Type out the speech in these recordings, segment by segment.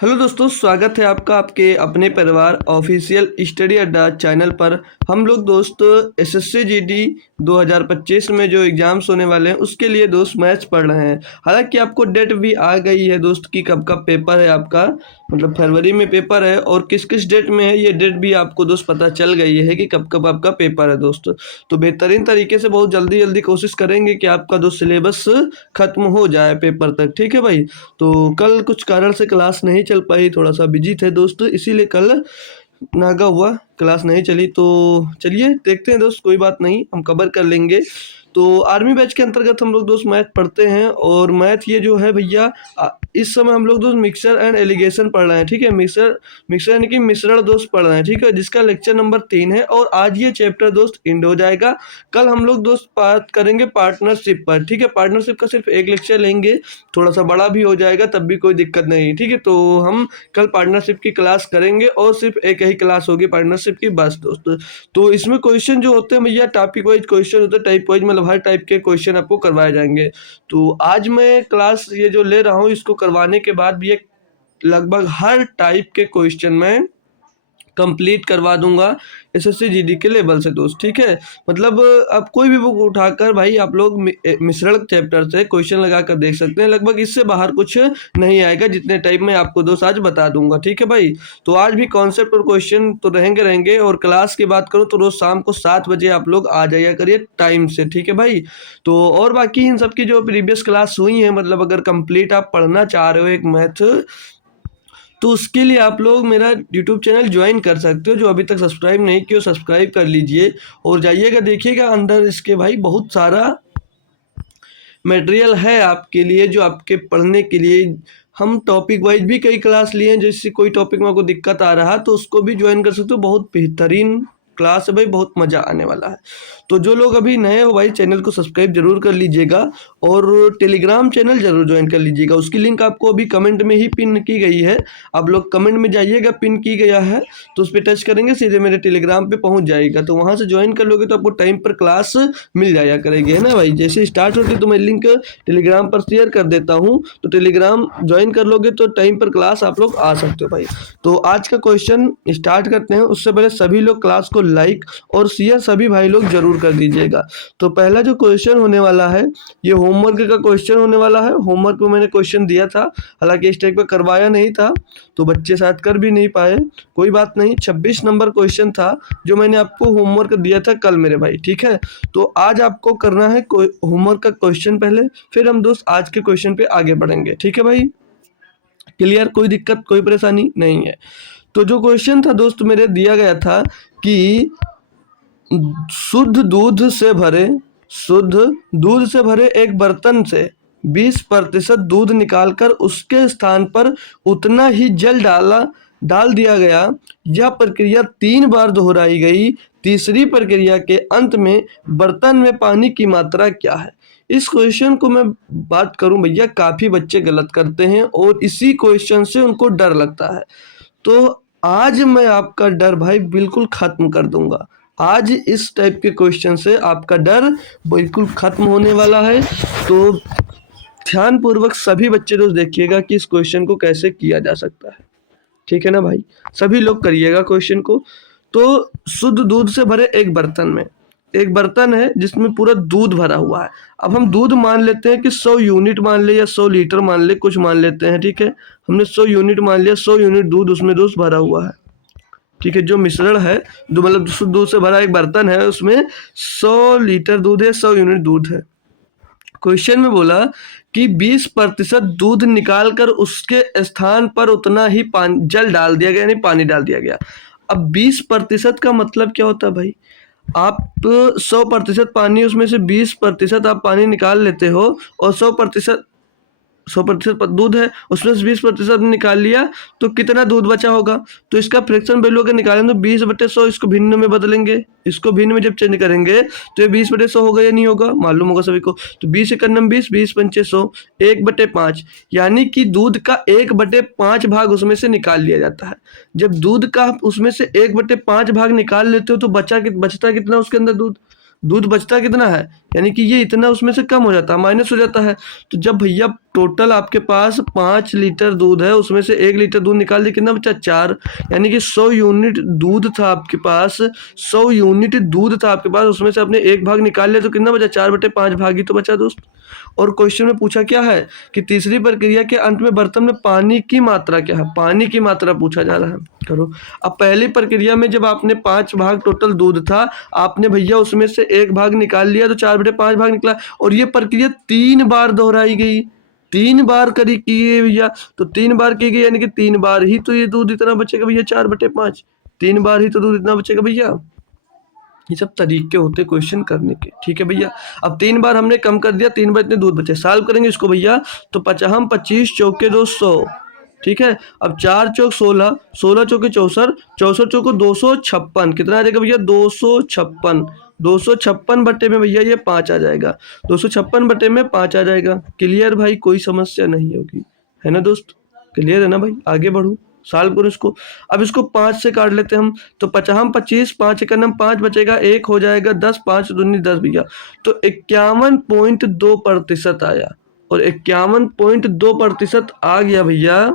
Hello दोस्तों, स्वागत है आपका आपके अपने परिवार ऑफिशियल स्टडी अड्डा चैनल पर। हम लोग दोस्त एसएससी जीडी 2025 में जो एग्ज़ाम्स होने वाले हैं उसके लिए दोस्त मैथ्स पढ़ रहे हैं। हालांकि आपको डेट भी आ गई है दोस्त कि कब कब पेपर है आपका, मतलब फरवरी में पेपर है और किस किस डेट में है ये डेट भी आपको दोस्त पता चल गई है कि कब कब आपका पेपर है दोस्त। तो बेहतरीन तरीके से बहुत जल्दी जल्दी कोशिश करेंगे कि आपका दोस्त सिलेबस ख़त्म हो जाए पेपर तक। ठीक है भाई। तो कल कुछ कारण से क्लास नहीं चल पाई, थोड़ा सा बिजी थे दोस्त, इसीलिए कल नागा हुआ, क्लास नहीं चली। तो चलिए देखते हैं दोस्त, कोई बात नहीं, हम कवर कर लेंगे। तो आर्मी बैच के अंतर्गत हम लोग दोस्त मैथ पढ़ते हैं और मैथ ये जो है भैया इस समय हम लोग दोस्त मिक्सर एंड एलिगेशन पढ़ रहे हैं। ठीक है, मिक्सर मिक्सर यानी कि मिश्रण दोस्त पढ़ रहे हैं। ठीक है, जिसका लेक्चर नंबर 3 है और आज ये चैप्टर दोस्त एंड हो जाएगा। कल हम लोग दोस्त बात करेंगे पार्टनरशिप पर। ठीक है, पार्टनरशिप का सिर्फ एक लेक्चर लेंगे, थोड़ा सा बड़ा भी हो जाएगा तब भी कोई दिक्कत नहीं। ठीक है, तो हम कल पार्टनरशिप की क्लास करेंगे और सिर्फ एक ही क्लास होगी पार्टनरशिप की, बस दोस्त। तो इसमें क्वेश्चन जो होते हैं भैया टॉपिक वाइज क्वेश्चन होते हैं, टाइप वाइज, मतलब हर टाइप के क्वेश्चन आपको करवाए जाएंगे। तो आज मैं क्लास ये जो ले रहा हूँ इसको करवाने के बाद भी एक लगभग हर टाइप के क्वेश्चन में कंप्लीट करवा दूंगा एसएससी जीडी के लेवल से दोस्त। ठीक है, मतलब आप कोई भी बुक उठाकर भाई आप लोग मिश्रण चैप्टर से क्वेश्चन लगा कर देख सकते हैं, लगभग इससे बाहर कुछ नहीं आएगा जितने टाइप में आपको दोस्त आज बता दूंगा। ठीक है भाई, तो आज भी कॉन्सेप्ट और क्वेश्चन तो रहेंगे और क्लास की बात करूँ तो रोज शाम को 7 बजे आप लोग आ जाइए करिए टाइम से। ठीक है भाई, तो और बाकी इन सबकी जो प्रीवियस क्लास हुई है, मतलब अगर कंप्लीट आप पढ़ना चाह रहे हो एक मैथ, तो उसके लिए आप लोग मेरा यूट्यूब चैनल ज्वाइन कर सकते हो। जो अभी तक सब्सक्राइब नहीं किया सब्सक्राइब कर लीजिए और जाइएगा देखिएगा अंदर इसके भाई बहुत सारा मटेरियल है आपके लिए, जो आपके पढ़ने के लिए। हम टॉपिक वाइज भी कई क्लास लिए हैं, जैसे कोई टॉपिक में आपको दिक्कत आ रहा तो उसको भी ज्वाइन कर सकते हो। बहुत बेहतरीन क्लास है भाई, बहुत मज़ा आने वाला है। तो जो लोग अभी नए हो भाई चैनल को सब्सक्राइब जरूर कर लीजिएगा और टेलीग्राम चैनल जरूर ज्वाइन कर लीजिएगा। उसकी लिंक आपको अभी कमेंट में ही पिन की गई है, आप लोग कमेंट में जाइएगा, पिन की गया है तो उस पर टच करेंगे सीधे मेरे टेलीग्राम पे पहुंच जाएगा। तो वहां से ज्वाइन कर लोगे तो आपको टाइम पर क्लास मिल जाया करेगी, है ना भाई। जैसे स्टार्ट होती तो मैं लिंक टेलीग्राम पर शेयर कर देता हूँ, तो टेलीग्राम ज्वाइन कर लोगे तो टाइम पर क्लास आप लोग आ सकते हो भाई। तो आज का क्वेश्चन स्टार्ट करते हैं, उससे पहले सभी लोग क्लास को लाइक और शेयर सभी भाई लोग जरूर कर दीजिएगा। तो पहला जो क्वेश्चन होने वाला है ये होमवर्क का क्वेश्चन होने वाला है। होमवर्क में मैंने क्वेश्चन दिया था, हालांकि इस टाइप का करवाया नहीं था तो बच्चे शायद कर भी नहीं पाए, कोई बात नहीं। 26 नंबर क्वेश्चन था जो मैंने आपको होमवर्क दिया था कल मेरे भाई। ठीक है, तो आज आपको करना है होमवर्क का क्वेश्चन पहले, फिर हम दोस्त आज के क्वेश्चन पे आगे बढ़ेंगे। ठीक है भाई, क्लियर, कोई दिक्कत कोई परेशानी नहीं है। तो जो क्वेश्चन था दोस्त मेरे दिया गया था कि शुद्ध दूध से भरे एक बर्तन से 20% दूध निकालकर उसके स्थान पर उतना ही जल डाल दिया गया। यह प्रक्रिया 3 बार दोहराई गई। तीसरी प्रक्रिया के अंत में बर्तन में पानी की मात्रा क्या है। इस क्वेश्चन को मैं बात करूं भैया, काफी बच्चे गलत करते हैं और इसी क्वेश्चन से उनको डर लगता है। तो आज मैं आपका डर भाई बिल्कुल खत्म कर दूंगा। आज इस टाइप के क्वेश्चन से आपका डर बिल्कुल खत्म होने वाला है। तो ध्यानपूर्वक सभी बच्चे दोस्त देखिएगा कि इस क्वेश्चन को कैसे किया जा सकता है। ठीक है ना भाई, सभी लोग करिएगा क्वेश्चन को। तो शुद्ध दूध से भरे एक बर्तन में, एक बर्तन है जिसमें पूरा दूध भरा हुआ है। अब हम दूध मान लेते हैं कि 100 यूनिट मान ले या 100 लीटर मान ले, कुछ मान लेते हैं। ठीक है, हमने 100 यूनिट मान लिया, 100 यूनिट दूध उसमें दोस्त भरा हुआ है। ठीक है, जो मिश्रण है, जो मतलब शुद्ध दूध से भरा एक बर्तन है उसमें 100 लीटर दूध है, 100 यूनिट दूध है। क्वेश्चन में बोला कि 20% दूध निकालकर उसके स्थान पर उतना ही जल डाल दिया गया, यानी पानी डाल दिया गया। अब 20% का मतलब क्या होता है भाई, आप 100% पानी, उसमें से 20% आप पानी निकाल लेते हो और 100% दूध है उसमें से 20% निकाल लिया तो कितना दूध बचा होगा। तो इसका फ्रैक्शन वैल्यू अगर निकालेंगे तो 20/100, इसको भिन्न में बदलेंगे, इसको भिन्न में जब चेंज करेंगे तो ये 20/100 होगा या नहीं होगा, मालूम होगा सभी को। तो 20 × 20, 20×5, 1/5, यानी कि दूध का 1/5 भाग उसमें से निकाल लिया जाता है। जब दूध का उसमें से 1/5 भाग निकाल लेते हो तो बचता कितना उसके अंदर दूध, दूध बचता कितना है, यानी कि ये इतना उसमें से कम हो जाता है, माइनस हो जाता है। तो जब भैया टोटल आपके पास 5 लीटर दूध है, उसमें से 1 लीटर दूध निकाल दिया, कितना बचा 4, यानी कि 100 यूनिट दूध था आपके पास, 100 यूनिट दूध था आपके पास, उसमें से आपने 1 भाग निकाल लिया तो कितना बचा, 4/5 भाग ही तो बचा दोस्त। और क्वेश्चन में पूछा क्या है कि तीसरी प्रक्रिया के अंत में बर्तन में पानी की मात्रा क्या है, पानी की मात्रा पूछा जा रहा है। करो। अब पहली प्रक्रिया में जब आपने 5 भाग टोटल दूध था, आपने भैया उसमें से 1 भाग निकाल लिया तो 4/5 भाग निकला, और ये प्रक्रिया 3 बार दोहराई गई, 3 बार करी की गई भैया। तो 3 बार की गई, यानी कि 3 बार ही तो ये दूध इतना बचेगा भैया, 4/5, 3 बार ही तो दूध इतना बचेगा भैया। ये सब तरीके होते क्वेश्चन करने के, ठीक है भैया। अब 3 बार हमने कम कर दिया, 3 बार इतने दूध बचे, सॉल्व करेंगे इसको भैया। तो 25 चौके 200, ठीक है। अब 4 चौक 16, 16 चौके 64, 64 चौको 256, कितना आ जाएगा भैया 256, 256 बटे में भैया ये 5 आ जाएगा, 256 बटे में 5 आ जाएगा। क्लियर भाई, कोई समस्या नहीं होगी, है ना दोस्त, क्लियर है ना भाई। आगे बढ़ो, सॉल्व करो इसको। अब इसको 5 से काट लेते हैं हम, तो 25, 5 एकम 5 बचेगा, 1 हो जाएगा 10, 5 दूनी 10 भैया। तो 51.2% आया, और 51.2% आ गया भैया।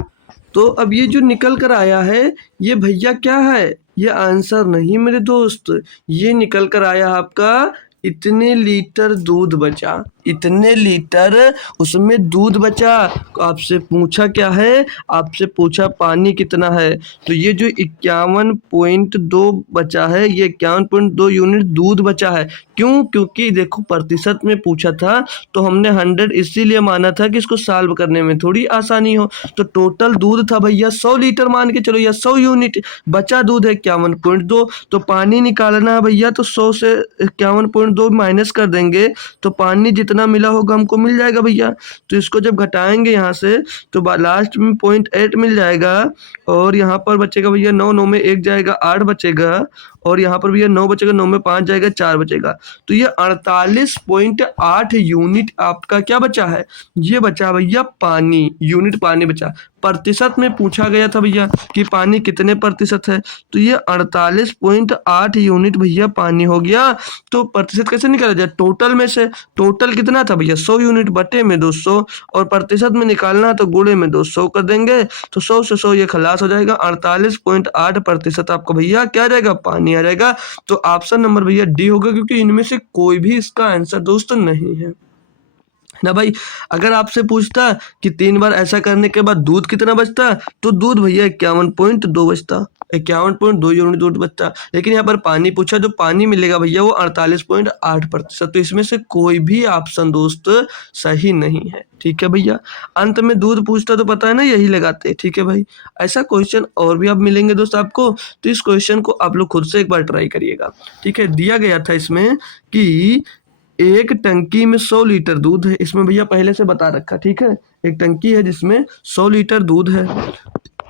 तो अब ये जो निकल कर आया है, ये भैया क्या है, ये आंसर नहीं मेरे दोस्त, ये निकल कर आया आपका इतने लीटर दूध बचा, इतने लीटर उसमें दूध बचा। आपसे पूछा क्या है, आपसे पूछा पानी कितना है, तो ये जो 51.2 बचा है, ये 51.2 यूनिट दूध बचा है। क्यों, क्योंकि देखो प्रतिशत में पूछा था, तो हमने 100 इसीलिए माना था कि इसको सॉल्व करने में थोड़ी आसानी हो। तो टोटल दूध था भैया 100 लीटर मान के चलो, या 100 यूनिट, बचा दूध है 51.2, तो पानी निकालना है भैया, तो 100 से 51.2 माइनस कर देंगे, तो पानी जितना मिला होगा हमको मिल जाएगा भैया। तो इसको जब घटाएंगे यहाँ से, तो लास्ट में 0.8 मिल जाएगा, और यहाँ पर बचेगा भैया 9, 9 में 1 जाएगा, 8 बचेगा, और यहाँ पर भैया 9 बचेगा, 9 में 5 जाएगा, 4 बचेगा। तो ये 48.8 यूनिट आपका क्या बचा है, ये बचा भैया पानी, यूनिट पानी बचा। प्रतिशत में पूछा गया था भैया कि पानी कितने प्रतिशत है, तो ये 48.8 यूनिट भैया पानी हो गया। तो प्रतिशत कैसे निकाला जाए, टोटल में से, टोटल कितना था भैया 100 यूनिट बटे में 200, और प्रतिशत में निकालना तो गुणे में 200 कर देंगे, तो 100 से 100 ये खलास हो जाएगा, 48.8% आपका भैया क्या आ जाएगा, पानी आ जाएगा। तो ऑप्शन नंबर भैया डी होगा, क्योंकि इनमें से कोई भी इसका आंसर दोस्तों नहीं है ना भाई। अगर आपसे पूछता कि 3 बार ऐसा करने के बाद दूध कितना बचता, तो दूध भैया 51.2 बचता, 51.2 यूनिट दूध बचता। लेकिन यहाँ पर पानी पूछा, जो पानी मिलेगा भैया वो 48.8%। तो इसमें से कोई भी ऑप्शन दोस्त सही नहीं है, ठीक है भैया। अंत में दूध पूछता तो पता है ना, यही लगाते, ठीक है भाई। ऐसा क्वेश्चन और भी आप मिलेंगे दोस्त आपको, तो इस क्वेश्चन को आप लोग खुद से एक बार ट्राई करिएगा, ठीक है। दिया गया था इसमें कि एक टंकी में 100 लीटर दूध है, इसमें भैया पहले से बता रखा, ठीक है। एक टंकी है जिसमें 100 लीटर दूध है,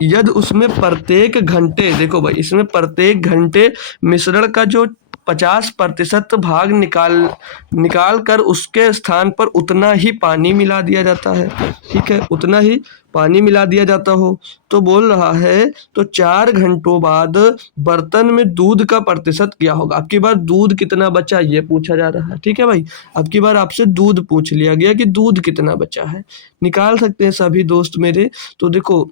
यदि उसमें प्रत्येक घंटे, देखो भाई, इसमें प्रत्येक घंटे मिश्रण का जो 50% भाग निकाल कर उसके स्थान पर उतना ही पानी मिला दिया जाता है, ठीक है, उतना ही पानी मिला दिया जाता हो, तो बोल रहा है तो 4 घंटों बाद बर्तन में दूध का प्रतिशत क्या होगा। अब की बार दूध कितना बचा ये पूछा जा रहा है, ठीक है भाई। अब की बार आपसे दूध पूछ लिया गया कि दूध कितना बचा है, निकाल सकते हैं सभी दोस्त मेरे। तो देखो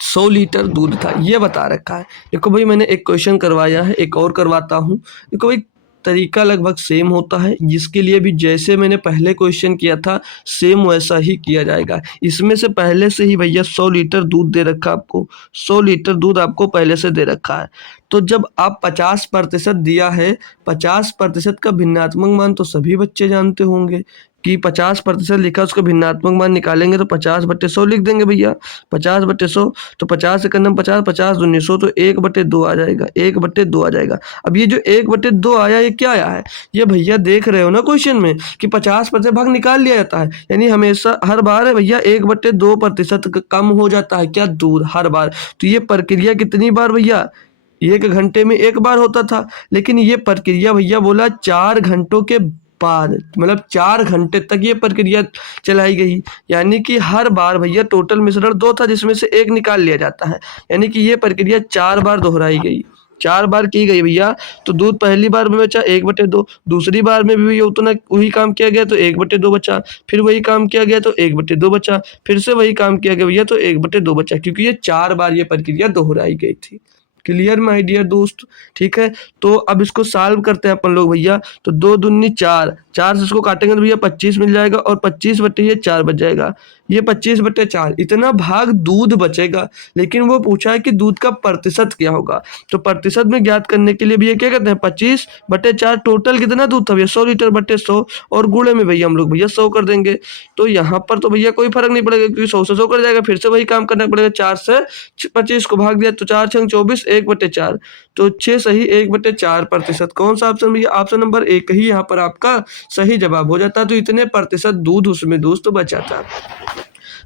100 लीटर दूध था, ये बता रखा है। देखो भाई, मैंने एक क्वेश्चन करवाया है, एक और करवाता हूँ। देखो भाई, तरीका लगभग सेम होता है, जिसके लिए भी जैसे मैंने पहले क्वेश्चन किया था सेम वैसा ही किया जाएगा। इसमें से पहले से ही भैया 100 लीटर दूध दे रखा आपको, 100 लीटर दूध आपको पहले से दे रखा है। तो जब आप 50% दिया है, 50% का भिन्नात्मक मान तो सभी बच्चे जानते होंगे कि 50% लिखा, उसका भिन्नात्मक मान निकालेंगे तो 50/100 लिख देंगे भैया, 50/100, तो 50 एक नंबर 50, 50 दूनी 100, तो 1/2 आ जाएगा, 1/2 आ जाएगा। अब ये जो 1/2 आया, ये क्या आया है, ये भैया देख रहे हो ना क्वेश्चन में कि 50% भाग निकाल लिया जाता है, यानी हमेशा हर बार है भैया 1/2% कम हो जाता है क्या, दूध, हर बार। तो ये प्रक्रिया कितनी बार भैया, 1 घंटे में 1 बार होता था, लेकिन ये प्रक्रिया भैया बोला 4 घंटों के बाद, मतलब 4 घंटे तक ये प्रक्रिया चलाई गई, यानी कि हर बार भैया टोटल मिश्रण 2 था जिसमें से 1 निकाल लिया जाता है, यानी कि ये प्रक्रिया 4 बार दोहराई गई, 4 बार की गई भैया, तो दूध पहली बार में बचा 1/2, दूसरी बार में भी भैया उतना वही काम किया गया तो 1/2 बचा, फिर वही काम किया गया तो 1/2 बचा, फिर से वही काम किया गया भैया तो 1/2 बचा, क्योंकि ये 4 बार ये प्रक्रिया दोहराई गई थी। क्लियर माय डियर दोस्त, ठीक है। तो अब इसको सॉल्व करते हैं अपन लोग भैया। तो 2 दूनी 4, 4 से इसको काटेंगे तो भैया 25 मिल जाएगा और 25 बटे ये 4 बच जाएगा। ये 25/4 इतना भाग दूध बचेगा, लेकिन वो पूछा है कि दूध का प्रतिशत क्या होगा। तो प्रतिशत में ज्ञात करने के लिए भैया क्या करते हैं, 25/4 टोटल कितना दूध था भैया 100 लीटर बटे 100, और गुणे में भैया हम लोग भैया 100 कर देंगे। तो यहाँ पर तो भैया कोई फर्क नहीं पड़ेगा, क्योंकि 100 से 100 कर जाएगा, फिर से वही काम करना पड़ेगा। 4 से 25 को भाग दिया तो 4 छंग 24, 1/4, तो 6 सही 1/4%। कौन सा ऑप्शन भैया, ऑप्शन नंबर 1 ही यहाँ पर आपका सही जवाब हो जाता। तो इतने प्रतिशत दूध उसमें दोस्तों बचा था।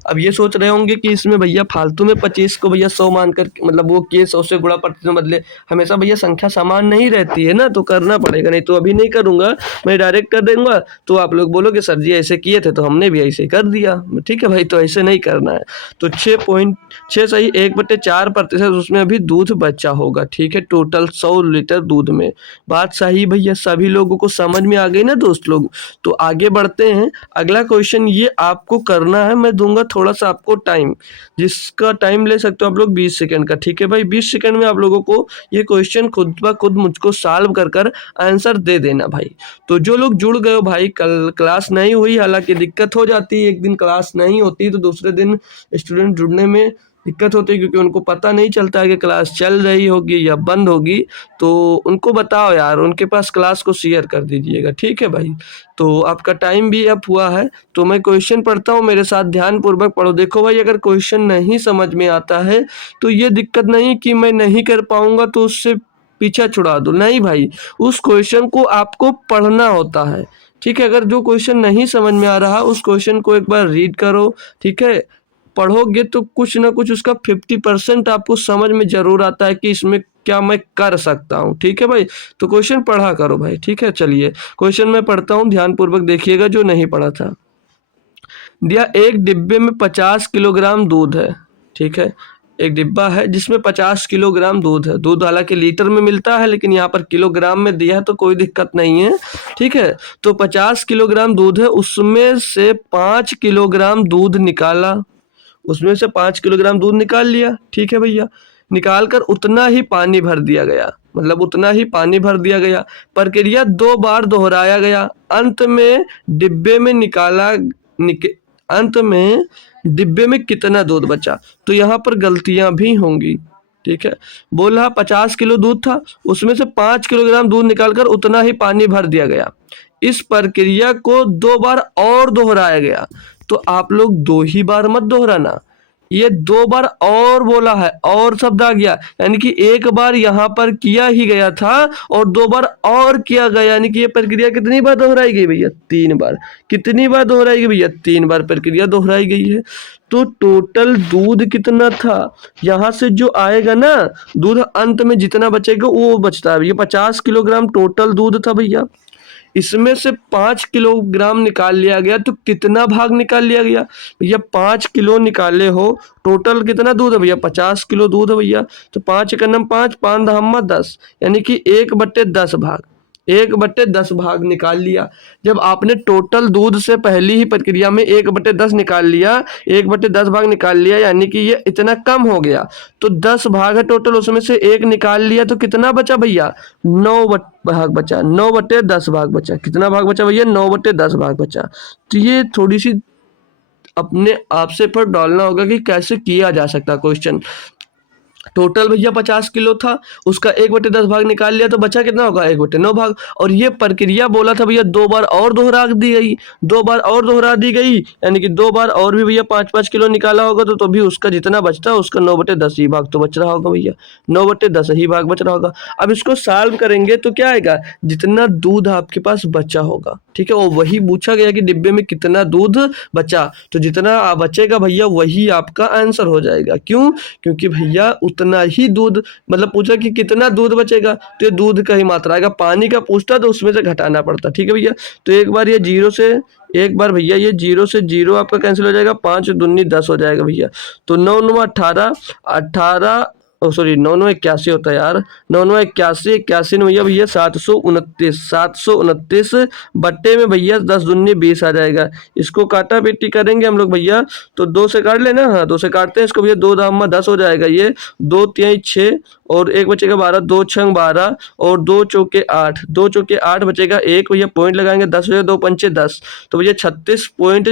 अब ये सोच रहे होंगे कि इसमें भैया फालतू में 25 को भैया 100 मान कर, मतलब वो किए 100 से गुणा प्रतिशत में बदले। हमेशा भैया संख्या समान नहीं रहती है ना, तो करना पड़ेगा, नहीं तो अभी नहीं करूंगा, मैं डायरेक्ट कर दूंगा तो आप लोग बोलोगे सर जी ऐसे किए थे तो हमने भी ऐसे कर दिया। ठीक है भाई, तो ऐसे नहीं करना है। तो 6.6 सही 1/4% उसमें अभी दूध बचा होगा। ठीक है, टोटल 100 लीटर दूध में। बात सही भैया, सभी लोगों को समझ में आ गई ना दोस्त लोग। तो आगे बढ़ते हैं, अगला क्वेश्चन ये आपको करना है, मैं दूंगा थोड़ा सा आपको टाइम, जिसका टाइम ले सकते हो आप लोग 20 सेकंड का। ठीक है भाई, 20 सेकंड में आप लोगों को ये क्वेश्चन खुद ब खुद मुझको सॉल्व कर कर आंसर दे देना भाई। तो जो लोग जुड़ गए हो भाई, कल क्लास नहीं हुई, हालांकि दिक्कत हो जाती है, एक दिन क्लास नहीं होती तो दूसरे दिन स्टूडेंट जुड़ने में दिक्कत होती है, क्योंकि उनको पता नहीं चलता है कि क्लास चल रही होगी या बंद होगी। तो उनको बताओ यार, उनके पास क्लास को शेयर कर दीजिएगा। ठीक है भाई, तो आपका टाइम भी अप हुआ है। तो मैं क्वेश्चन पढ़ता हूँ, मेरे साथ ध्यान पूर्वक पढ़ो। देखो भाई, अगर क्वेश्चन नहीं समझ में आता है तो ये दिक्कत नहीं कि मैं नहीं कर पाऊंगा तो उससे पीछा छुड़ा दो, नहीं भाई, उस क्वेश्चन को आपको पढ़ना होता है। ठीक है, अगर जो क्वेश्चन नहीं समझ में आ रहा उस क्वेश्चन को एक बार रीड करो। ठीक है, पढ़ोगे तो कुछ ना कुछ उसका 50% आपको समझ में जरूर आता है कि इसमें क्या मैं कर सकता हूँ। ठीक है भाई, तो क्वेश्चन पढ़ा करो भाई। ठीक है, चलिए क्वेश्चन मैं पढ़ता हूँ, ध्यान पूर्वक देखिएगा जो नहीं पढ़ा था। दिया एक डिब्बे में 50 किलोग्राम दूध है। ठीक है, एक डिब्बा है जिसमें 50 किलोग्राम दूध है। दूध हालांकि लीटर में मिलता है, लेकिन यहाँ पर किलोग्राम में दिया है तो कोई दिक्कत नहीं है। ठीक है, तो 50 किलोग्राम दूध है, उसमें से 5 किलोग्राम दूध निकाला, उसमें से 5 किलोग्राम दूध निकाल लिया। ठीक है भैया, निकाल कर उतना ही पानी भर दिया गया, मतलब उतना ही पानी भर दिया गया। प्रक्रिया 2 बार दोहराया गया। अंत में डिब्बे में अंत में डिब्बे में कितना दूध बचा। तो यहाँ पर गलतियां भी होंगी। ठीक है, बोला 50 किलो दूध था, उसमें से 5 किलोग्राम दूध निकालकर उतना ही पानी भर दिया गया। इस प्रक्रिया को 2 बार और दोहराया गया। तो आप लोग 2 ही बार मत दोहराना, ये 2 बार और बोला है, और शब्द आ गया, यानी कि एक बार यहाँ पर किया ही गया था और 2 बार और किया गया, यानी कि ये प्रक्रिया कितनी बार दोहराई गई भैया, 3 बार। कितनी बार दोहराई गई भैया, 3 बार प्रक्रिया दोहराई गई है। तो टोटल दूध कितना था, यहाँ से जो आएगा ना दूध, अंत में जितना बचेगा वो बचता है। ये 50 किलोग्राम टोटल दूध था भैया, इसमें से 5 किलोग्राम निकाल लिया गया। तो कितना भाग निकाल लिया गया भैया, 5 किलो निकाले हो, टोटल कितना दूध है भैया, 50 किलो दूध है भैया। तो 5 एक 5, 5 दहम्मा 10, यानी कि 1/10 भाग, 1/10 भाग निकाल लिया। जब आपने टोटल दूध से पहली ही प्रक्रिया में 1/10 निकाल लिया, 1/10 भाग निकाल लिया, यानी कि ये इतना कम हो गया। तो 10 भाग है टोटल, उसमें से 1 निकाल लिया, तो कितना बचा भैया, 9 भाग बचा, 9/10 भाग बचा। कितना भाग बचा भैया, 9/10 भाग बचा। तो ये थोड़ी सी अपने आप से पर डालना होगा कि कैसे किया जा सकता क्वेश्चन। टोटल भैया 50 किलो था, उसका 1/10 भाग निकाल लिया तो बचा कितना होगा, 1/9 भाग। और ये प्रक्रिया बोला था भैया 2 बार और दोहरा दी गई, 2 बार और दोहरा दी गई, यानी कि 2 बार और भी भैया 5-5 किलो निकाला होगा तो भी उसका जितना बचता है उसका 9/10 ही भाग तो बच रहा होगा भैया, 9/10 ही भाग बच रहा होगा। अब इसको सॉल्व करेंगे तो क्या आएगा, जितना दूध आपके पास बचा होगा। ठीक है, और वही पूछा गया कि डिब्बे में कितना दूध बचा, तो जितना बचेगा भैया वही आपका आंसर हो जाएगा। क्यों, क्योंकि भैया उतना ही दूध, मतलब पूछा कि कितना दूध बचेगा, तो ये दूध का ही मात्रा आएगा। पानी का पूछता तो उसमें से घटाना पड़ता। ठीक है भैया, तो एक बार ये 0 से, एक बार भैया ये 0 से 0 आपका कैंसिल हो जाएगा, 5 दूनी 10 हो जाएगा भैया। तो 9 9 18, 18 सॉरी 9 9 81 होता है यार, 9 9 81, 81 में भैया भैया 729, 729 बट्टे में भैया 10 दूनी 20 आ जाएगा। इसको काटा पीटी करेंगे हम लोग भैया, तो 2 से काट लेना, हाँ 2 से काटते हैं इसको भैया, 2 दाम में 10 हो जाएगा ये, 2 तिहाई 6 और एक बचेगा 12, 2 छंग 12 और 2 चौके 8, 2 चौके 8 बचेगा, एक भैया पॉइंट लगाएंगे 10 हो, 2 पंचे 10, तो भैया 36 पॉइंट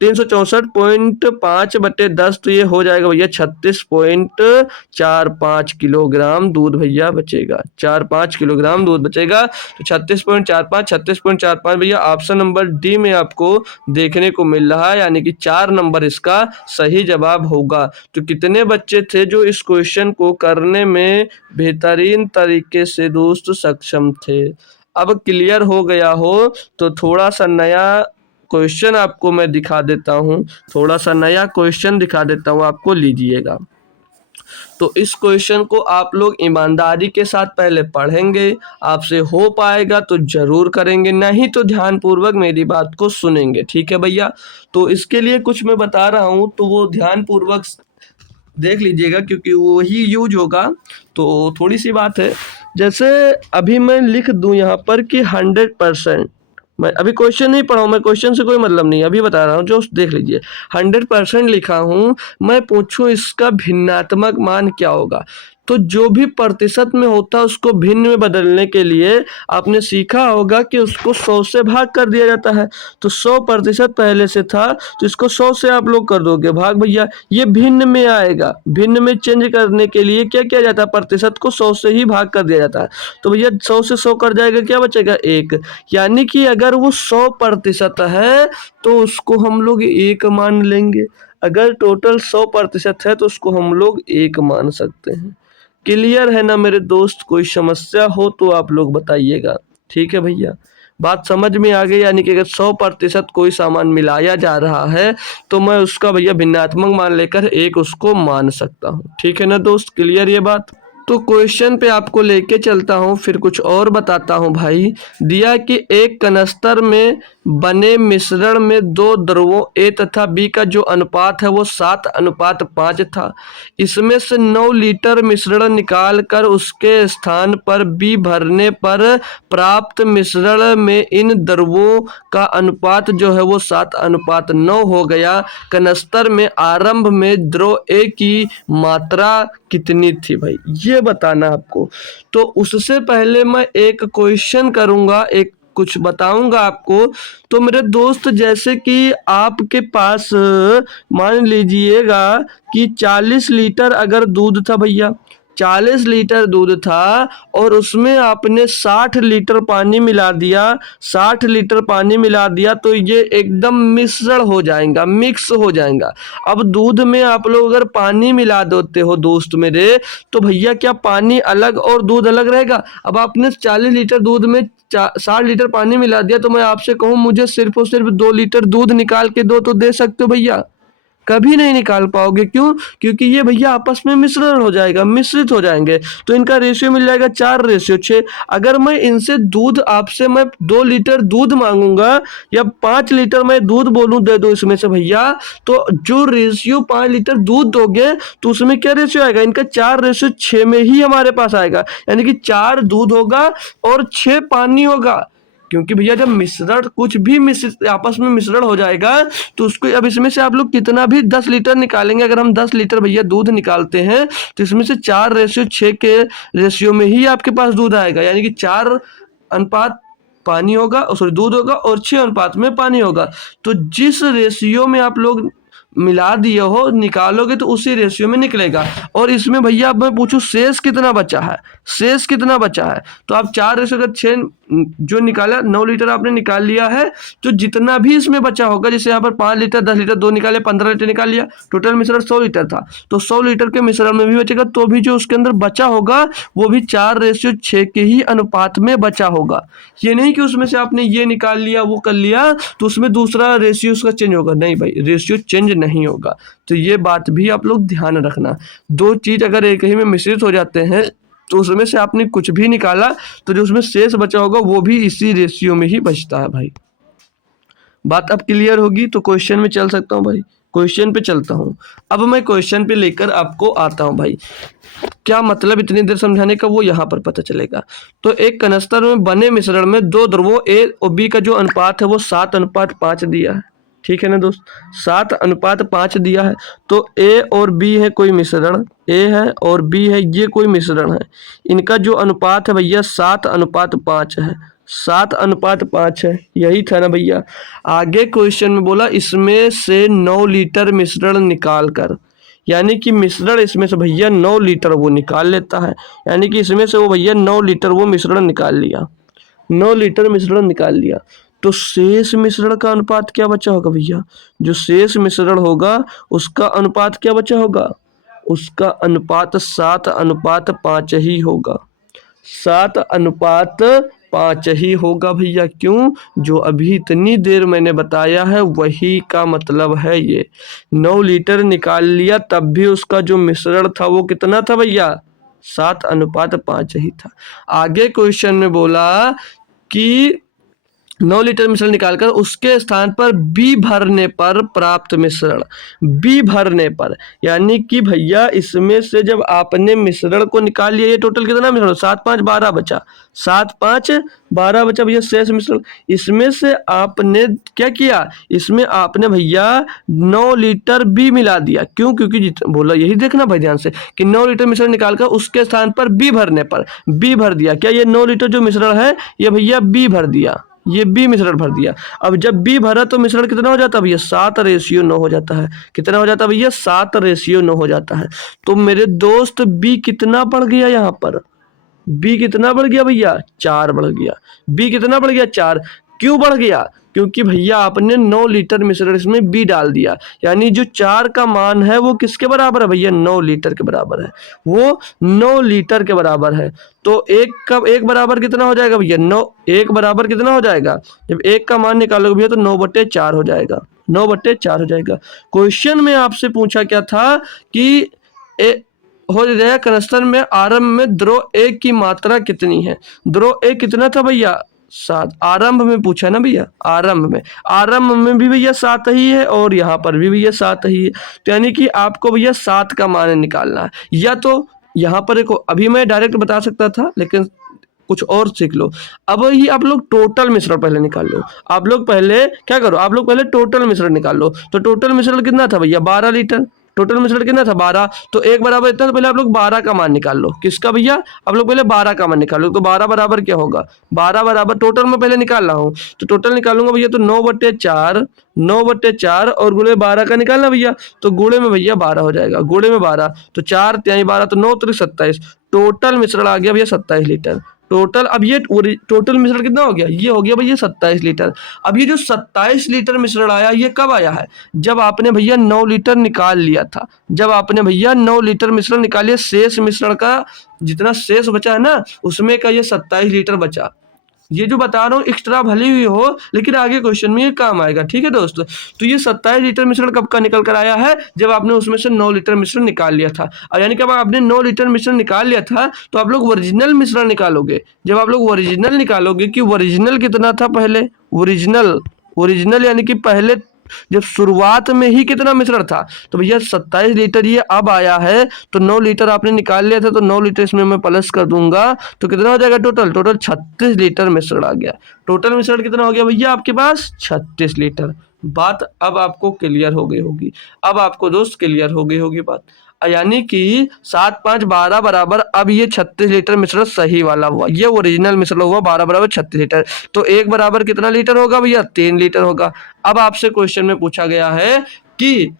364.5 बटे 10, तो ये हो जाएगा भैया 36.45 किलोग्राम दूध भैया बचेगा, 4-5 किलोग्राम दूध बचेगा। तो 36.45 भैया ऑप्शन नंबर डी में आपको देखने को मिल रहा है, यानी कि 4 नंबर इसका सही जवाब होगा। तो कितने बच्चे थे जो इस क्वेश्चन को करने में बेहतरीन तरीके से दोस्त सक्षम थे? अब क्लियर हो गया हो तो थोड़ा सा नया क्वेश्चन आपको मैं दिखा देता हूँ, थोड़ा सा नया क्वेश्चन दिखा देता हूँ आपको, लीजिएगा। तो इस क्वेश्चन को आप लोग ईमानदारी के साथ पहले पढ़ेंगे, आपसे हो पाएगा तो जरूर करेंगे, नहीं तो ध्यानपूर्वक मेरी बात को सुनेंगे, ठीक है भैया। तो इसके लिए कुछ मैं बता रहा हूँ तो वो ध्यानपूर्वक देख लीजिएगा, क्योंकि वो ही यूज होगा। तो थोड़ी सी बात है, जैसे अभी मैं लिख दूं यहाँ पर कि 100%, मैं अभी क्वेश्चन नहीं पढ़ा हूँ, मैं क्वेश्चन से कोई मतलब नहीं, अभी बता रहा हूँ, जो देख लीजिए 100% लिखा हूँ, मैं पूछूं इसका भिन्नात्मक मान क्या होगा, तो जो भी प्रतिशत में होता है उसको भिन्न में बदलने के लिए आपने सीखा होगा कि उसको 100 से भाग कर दिया जाता है। तो 100% पहले से था तो इसको 100 से आप लोग कर दोगे भाग भैया, ये भिन्न में आएगा। भिन्न में चेंज करने के लिए क्या किया जाता है, प्रतिशत को 100 से ही भाग कर दिया जाता है। तो भैया 100 से 100 कर जाएगा, क्या बचेगा 1, यानी कि अगर वो 100% है तो उसको हम लोग 1 मान लेंगे, अगर टोटल 100% है तो उसको हम लोग 1 मान सकते हैं। क्लियर है ना मेरे दोस्त? कोई समस्या हो तो आप लोग बताइएगा, ठीक है भैया। बात समझ में आ गई, यानी कि अगर 100% कोई सामान मिलाया जा रहा है तो मैं उसका भैया भिन्नात्मक मान लेकर 1 उसको मान सकता हूँ, ठीक है ना दोस्त? क्लियर ये बात? तो क्वेश्चन पे आपको लेके चलता हूँ, फिर कुछ और बताता हूँ भाई। दिया कि एक कनस्तर में बने मिश्रण में 2 द्रवों ए तथा बी का जो अनुपात है वो 7:5 था। इसमें से 9 लीटर मिश्रण निकाल कर उसके स्थान पर बी भरने पर प्राप्त मिश्रण में इन द्रवों का अनुपात जो है वो 7:9 हो गया। कनस्तर में आरंभ में द्रव ए की मात्रा कितनी थी भाई, ये बताना आपको। तो उससे पहले मैं एक क्वेश्चन करूंगा, एक कुछ बताऊंगा आपको। तो मेरे दोस्त, जैसे कि आपके पास मान लीजिएगा कि 40 लीटर अगर दूध था भैया, 40 लीटर दूध था और उसमें आपने 60 लीटर पानी मिला दिया, 60 लीटर पानी मिला दिया तो ये एकदम मिश्रण हो जाएगा, मिक्स हो जाएगा। अब दूध में आप लोग अगर पानी मिला देते हो दोस्त मेरे, तो भैया क्या पानी अलग और दूध अलग रहेगा? अब आपने 40 लीटर दूध में 60 लीटर पानी मिला दिया, तो मैं आपसे कहूँ मुझे सिर्फ और सिर्फ 2 लीटर दूध निकाल के दो, तो दे सकते हो भैया? कभी नहीं निकाल पाओगे। क्यों? क्योंकि ये भैया आपस में मिश्रण हो जाएगा, मिश्रित हो जाएंगे, तो इनका रेशियो मिल जाएगा 4:6। अगर मैं इनसे दूध, आपसे मैं 2 लीटर दूध मांगूंगा या 5 लीटर मैं दूध बोलूं दे दो इसमें से भैया, तो जो रेशियो 5 लीटर दूध दोगे तो उसमें क्या रेशियो आएगा, इनका 4:6 में ही हमारे पास आएगा, यानी कि 4 दूध होगा और 6 पानी होगा। क्योंकि भैया जब मिश्रण कुछ भी मिश्रित आपस में मिश्रण हो जाएगा तो उसको, अब इसमें से आप लोग कितना भी 10 लीटर निकालेंगे, अगर हम 10 लीटर भैया दूध निकालते हैं तो इसमें से 4:6 के रेशियो में ही आपके पास दूध आएगा, यानी कि 4 अनुपात पानी होगा, सॉरी दूध होगा, और 6 अनुपात में पानी होगा। तो जिस रेशियो में आप लोग मिला दिए हो निकालोगे तो उसी रेशियो में निकलेगा। और इसमें भैया अब मैं पूछूं शेष कितना बचा है, शेष कितना बचा है, तो आप 4:6 जो निकाला, 9 लीटर आपने निकाल लिया है, तो जितना भी इसमें बचा होगा, जैसे यहाँ पर 5 लीटर 10 लीटर 2 निकाले, 15 लीटर निकाल लिया, टोटल मिश्रण 100 लीटर था, तो 100 लीटर के मिश्रण में भी बचेगा, तो भी जो उसके अंदर बचा होगा वो भी 4:6 के ही अनुपात में बचा होगा। ये नहीं कि उसमें से आपने ये निकाल लिया वो कर लिया तो उसमें दूसरा रेशियो उसका चेंज होगा, नहीं भाई, रेशियो चेंज नहीं होगा। तो ये बात भी आप लोग ध्यान रखना। 2 चीज अगर एक ही में मिश्रित हो जाते हैं तो उसमें से आपने कुछ भी निकाला तो जो उसमें शेष बचा होगा वो भी इसी रेशियो में ही बचता है भाई। बात अब क्लियर होगी तो क्वेश्चन में चल सकता हूँ भाई। क्वेश्चन पे चलता हूँ। अब मैं क्वेश्चन पे लेकर आपको आता हूँ भाई। क्या मतलब इतनी देर समझाने का वो यहाँ पर पता चलेगा। तो एक कनस्तर में बने मिश्रण में दो ध्रुवों ए और बी का जो अनुपात है वो 7:5 दिया है। ठीक है ना दोस्त, 7:5 दिया है। तो ए और बी है कोई मिश्रण, ए है और बी है, ये कोई मिश्रण है। इनका जो अनुपात है भैया 7:5 है, 7:5 है, यही था ना भैया। आगे क्वेश्चन में बोला इसमें से 9 लीटर मिश्रण निकाल कर, यानी कि मिश्रण इसमें से भैया 9 लीटर वो निकाल लेता है, यानी कि इसमें से वो भैया 9 लीटर वो मिश्रण निकाल लिया, 9 लीटर मिश्रण निकाल लिया। तो शेष मिश्रण का अनुपात क्या बचा होगा भैया? जो शेष मिश्रण होगा उसका अनुपात क्या बचा होगा? उसका अनुपात 7:5 ही होगा, 7:5 ही होगा भैया। क्यों? जो अभी इतनी देर मैंने बताया है वही का मतलब है ये। 9 लीटर निकाल लिया तब भी उसका जो मिश्रण था वो कितना था भैया? 7:5 ही था। आगे क्वेश्चन में बोला कि 9 लीटर मिश्रण निकालकर उसके स्थान पर बी भरने पर प्राप्त मिश्रण, बी भरने पर, यानी कि भैया इसमें से जब आपने मिश्रण को निकाल लिया, ये टोटल कितना मिश्रण? 7:5 बचा, 7:5 बचा भैया शेष मिश्रण। इसमें से आपने क्या किया? इसमें आपने भैया 9 लीटर बी मिला दिया। क्यों? क्योंकि बोला यही देखना भाई ध्यान से कि 9 लीटर मिश्रण निकालकर उसके स्थान पर बी भरने पर बी भर दिया। क्या ये 9 लीटर जो मिश्रण है ये भैया बी भर दिया, ये बी मिश्रण भर दिया। अब जब बी भरा तो मिश्रण कितना हो जाता है भैया? 7:9 हो जाता है। कितना हो जाता है भैया? 7:9 हो जाता है। तो मेरे दोस्त बी कितना बढ़ गया यहाँ पर? बी कितना बढ़ गया भैया? 4 बढ़ गया। बी कितना बढ़ गया? 4। क्यों बढ़ गया? क्योंकि भैया आपने 9 लीटर मिश्रण इसमें बी डाल दिया, यानी जो 4 का मान है वो किसके बराबर है भैया? 9 लीटर के बराबर है, वो 9 लीटर के बराबर है। तो एक बराबर कितना हो जाएगा भैया? 9। एक बराबर कितना हो जाएगा? जब एक का मान निकालोगे भैया तो 9/4 हो जाएगा, 9/4 हो जाएगा। क्वेश्चन में आपसे पूछा क्या था कि हो जाएगा कनस्तर में आरंभ में द्रव ए की मात्रा कितनी है? द्रव ए कितना था भैया? 7। आरंभ में पूछा ना भैया, आरंभ में भी भैया 7 ही है और यहाँ पर भी भैया 7 ही है। तो यानी कि आपको भैया 7 का मान निकालना है। या तो यहाँ पर देखो, अभी मैं डायरेक्ट बता सकता था लेकिन कुछ और सीख लो। अब ही आप लोग टोटल मिश्रण पहले निकाल लो। आप लोग पहले क्या करो? आप लोग पहले टोटल मिश्रण निकाल लो। तो टोटल मिश्रण कितना था भैया? 12 लीटर। टोटल मिश्रण कितना था? 12। तो एक बराबर इतना, तो पहले आप लोग 12 का मान निकाल लो। किसका भैया? आप लोग पहले 12 का मान निकाल लो। तो 12 बराबर क्या होगा? 12 बराबर टोटल में पहले निकाल रहा हूँ, तो टोटल निकालूंगा भैया तो 9/4, 9/4 और गुणे 12 का निकालना भैया, तो गुणे में भैया 12 हो जाएगा। गुणे में 12 तो 4 त्याई 12 तो 9 3 27। टोटल मिश्रण आ गया भैया 27 लीटर टोटल। अब ये टोटल मिश्रण कितना हो गया? ये हो गया भैया 27 लीटर। अब ये जो 27 लीटर मिश्रण आया ये कब आया है? जब आपने भैया 9 लीटर निकाल लिया था, जब आपने भैया 9 लीटर मिश्रण निकाल लिया, शेष मिश्रण का जितना शेष बचा है ना उसमें का ये 27 लीटर बचा। ये जो बता रहा हूँ एक्स्ट्रा भले हुई हो लेकिन आगे क्वेश्चन में ये काम आएगा। ठीक है दोस्तों, तो ये 27 लीटर मिश्रण कब का निकल कर आया है? जब आपने उसमें से 9 लीटर मिश्रण निकाल लिया था। और यानी कि अब आपने 9 लीटर मिश्रण निकाल लिया था तो आप लोग ओरिजिनल मिश्रण निकालोगे। जब आप लोग ओरिजिनल निकालोगे कि ओरिजिनल कितना था पहले, ओरिजिनल यानी कि पहले जब शुरुआत में ही कितना मिश्रण था, तो भैया 27 लीटर ये अब आया है। तो 9 लीटर आपने निकाल लिया था तो 9 लीटर इसमें मैं प्लस कर दूंगा तो कितना हो जाएगा? टोटल 36 लीटर मिश्रण आ गया। टोटल मिश्रण कितना हो गया भैया आपके पास? 36 लीटर। बात अब आपको क्लियर हो गई होगी, अब आपको दोस्त क्लियर हो गई होगी बात। यानी कि 7 5 12 बराबर, अब ये 36 लीटर मिश्रण सही वाला हुआ, ये ओरिजिनल मिश्रण हुआ। 12 बराबर 36 लीटर। तो एक बराबर कितना लीटर होगा भैया? 3 लीटर होगा। अब आपसे क्वेश्चन में पूछा गया है कि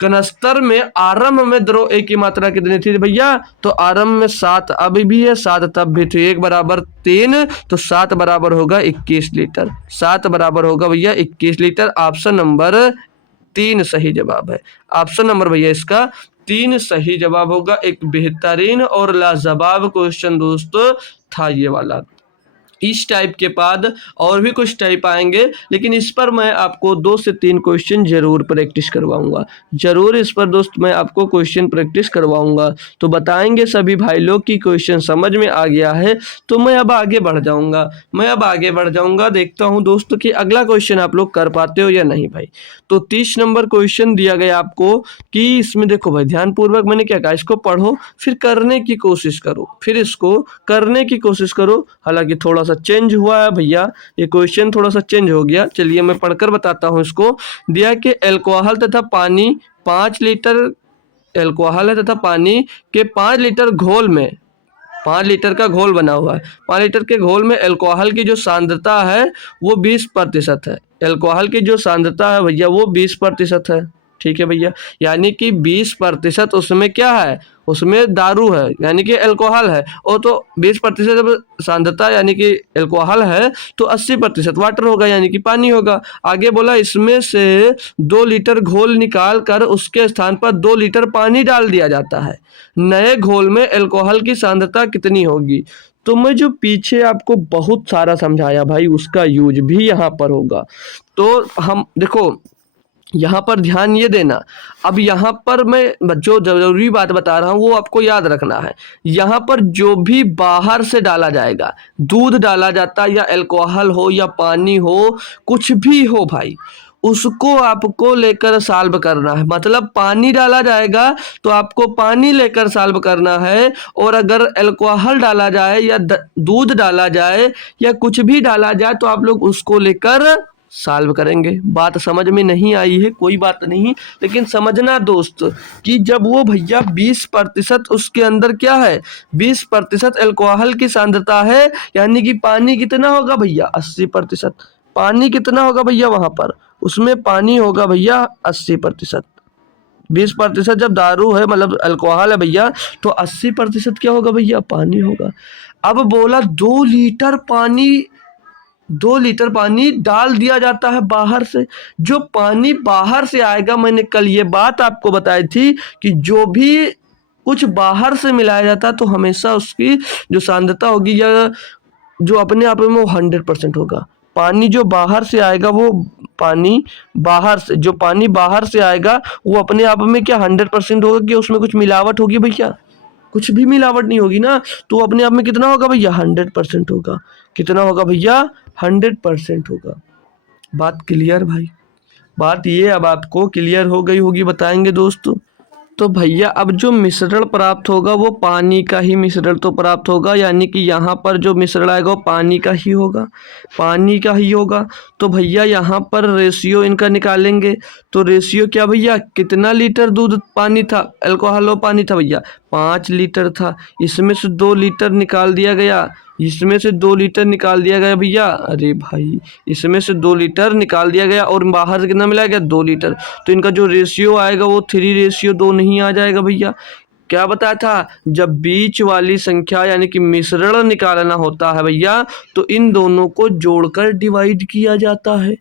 कनस्तर में आरंभ में द्रव ए की मात्रा कितनी थी भैया? तो आरंभ में 7 अभी भी है, 7 तब भी थी। 1 बराबर 3 तो 7 बराबर होगा 21 लीटर। 7 बराबर होगा भैया 21 लीटर। ऑप्शन नंबर 3 सही जवाब है। ऑप्शन नंबर भैया इसका 3 सही जवाब होगा। एक बेहतरीन और लाजवाब क्वेश्चन दोस्तों था ये वाला। इस टाइप के बाद और भी कुछ टाइप आएंगे, लेकिन इस पर मैं आपको 2 से 3 क्वेश्चन ज़रूर प्रैक्टिस करवाऊंगा। ज़रूर इस पर दोस्त मैं आपको क्वेश्चन प्रैक्टिस करवाऊंगा। तो बताएंगे सभी भाई लोग कि क्वेश्चन समझ में आ गया है। तो मैं अब आगे बढ़ जाऊंगा। देखता हूं दोस्तों कि अगला क्वेश्चन आप लोग कर पाते हो या नहीं भाई। तो 30 नंबर क्वेश्चन दिया गया आपको कि इसमें देखो भाई, ध्यानपूर्वक मैंने क्या कहा, इसको पढ़ो फिर करने की कोशिश करो, फिर इसको करने की कोशिश करो। हालांकि थोड़ा सा चेंज हुआ है भैया, ये क्वेश्चन थोड़ा सा चेंज हो गया। चलिए मैं पढ़कर बताता हूँ इसको। दिया कि अल्कोहल तथा पानी 5 लीटर अल्कोहल है तथा पानी के 5 लीटर घोल में 5 लीटर का घोल बना हुआ है। 5 लीटर के घोल में अल्कोहल की जो सांद्रता है वो 20% है। अल्कोहल की जो सांद्रता है भैया वो 20% है। ठीक है भैया, यानी कि 20% उसमें क्या है, उसमें दारू है यानी कि अल्कोहल है। और तो 20% जब सांद्रता यानी कि अल्कोहल है तो 80% वाटर होगा यानी कि पानी होगा। आगे बोला इसमें से 2 लीटर घोल निकाल कर उसके स्थान पर 2 लीटर पानी डाल दिया जाता है। नए घोल में अल्कोहल की सांद्रता कितनी होगी। तो मैं जो पीछे आपको बहुत सारा समझाया भाई उसका यूज भी यहाँ पर होगा। तो हम देखो यहाँ पर ध्यान ये देना। अब यहाँ पर मैं जो जरूरी बात बता रहा हूँ वो आपको याद रखना है। यहाँ पर जो भी बाहर से डाला जाएगा, दूध डाला जाता है या अल्कोहल हो या पानी हो, कुछ भी हो भाई, उसको आपको लेकर सॉल्व करना है। मतलब पानी डाला जाएगा तो आपको पानी लेकर सॉल्व करना है, और अगर अल्कोहल डाला जाए या दूध डाला जाए या कुछ भी डाला जाए तो आप लोग उसको लेकर सॉल्व करेंगे। बात समझ में नहीं आई है कोई बात नहीं, लेकिन समझना दोस्त कि जब वो भैया 20% उसके अंदर क्या है, 20% अल्कोहल की सांद्रता है, यानी कि पानी कितना होगा भैया 80%। पानी कितना होगा भैया वहां पर, उसमें पानी होगा भैया 80%। 20% जब दारू है मतलब अल्कोहल है भैया, तो 80% क्या होगा भैया, पानी होगा। अब बोला 2 लीटर पानी डाल दिया जाता है बाहर से। जो पानी बाहर से आएगा, मैंने कल ये बात आपको बताई थी कि जो भी कुछ बाहर से मिलाया जाता है तो हमेशा उसकी जो सांद्रता होगी या जो अपने आप में वो 100% होगा। पानी जो बाहर से आएगा वो पानी बाहर से आएगा वो अपने आप में क्या 100% होगा कि उसमें कुछ मिलावट होगी भैया, कुछ भी मिलावट नहीं होगी ना। तो अपने आप में कितना होगा भैया 100% होगा। कितना होगा भैया 100% होगा। बात क्लियर भाई, बात ये अब आपको क्लियर हो गई होगी, बताएंगे दोस्तों। तो भैया अब जो मिश्रण प्राप्त होगा वो पानी का ही मिश्रण तो प्राप्त होगा, यानी कि यहाँ पर जो मिश्रण आएगा वो पानी का ही होगा। तो भैया यहाँ पर रेशियो इनका निकालेंगे। तो रेशियो क्या भैया, कितना लीटर दूध पानी था, अल्कोहल और पानी था भैया 5 लीटर था। इसमें से 2 लीटर निकाल दिया गया, भैया। अरे भाई इसमें से 2 लीटर निकाल दिया गया और बाहर से कितना मिलाया गया 2 लीटर। तो इनका जो रेशियो आएगा वो 3:2 नहीं आ जाएगा भैया। क्या बताया था, जब बीच वाली संख्या यानी कि मिश्रण निकालना होता है भैया तो इन दोनों को जोड़कर डिवाइड किया जाता है।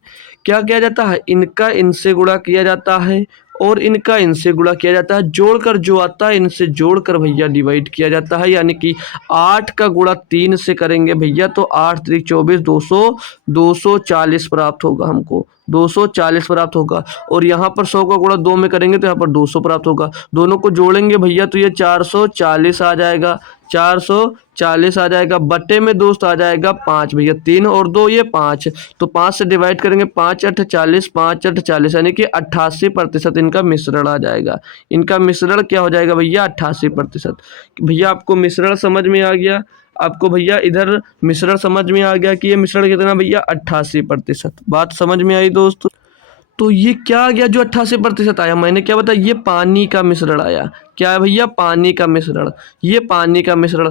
क्या किया जाता है, इनका इनसे गुणा किया जाता है और इनका इनसे गुणा किया जाता है। जोड़कर जो आता है इनसे जोड़कर भैया डिवाइड किया जाता है, यानी कि 8 का गुणा 3 से करेंगे भैया तो 8 3 24 240 प्राप्त होगा हमको, 240 प्राप्त होगा। और यहाँ पर 100 का गुणा 2 में करेंगे तो यहाँ पर 200 प्राप्त होगा। दोनों को जोड़ेंगे भैया तो ये 440 आ जाएगा, 440 आ जाएगा। बटे में दोस्त आ जाएगा 5 भैया, 3 और 2 ये 5। तो 5 से डिवाइड करेंगे, 5 8 40, 5 8 40 यानी कि 88% इनका मिश्रण आ जाएगा। इनका मिश्रण क्या हो जाएगा भैया 88%। भैया आपको मिश्रण समझ में आ गया, आपको भैया इधर मिश्रण समझ में आ गया कि ये मिश्रण कितना भैया 88%। बात समझ में आई दोस्तों। तो ये क्या आ गया जो 88% आया, मैंने क्या बताया, ये पानी का मिश्रण आया। क्या है भैया, पानी का मिश्रण। ये पानी का मिश्रण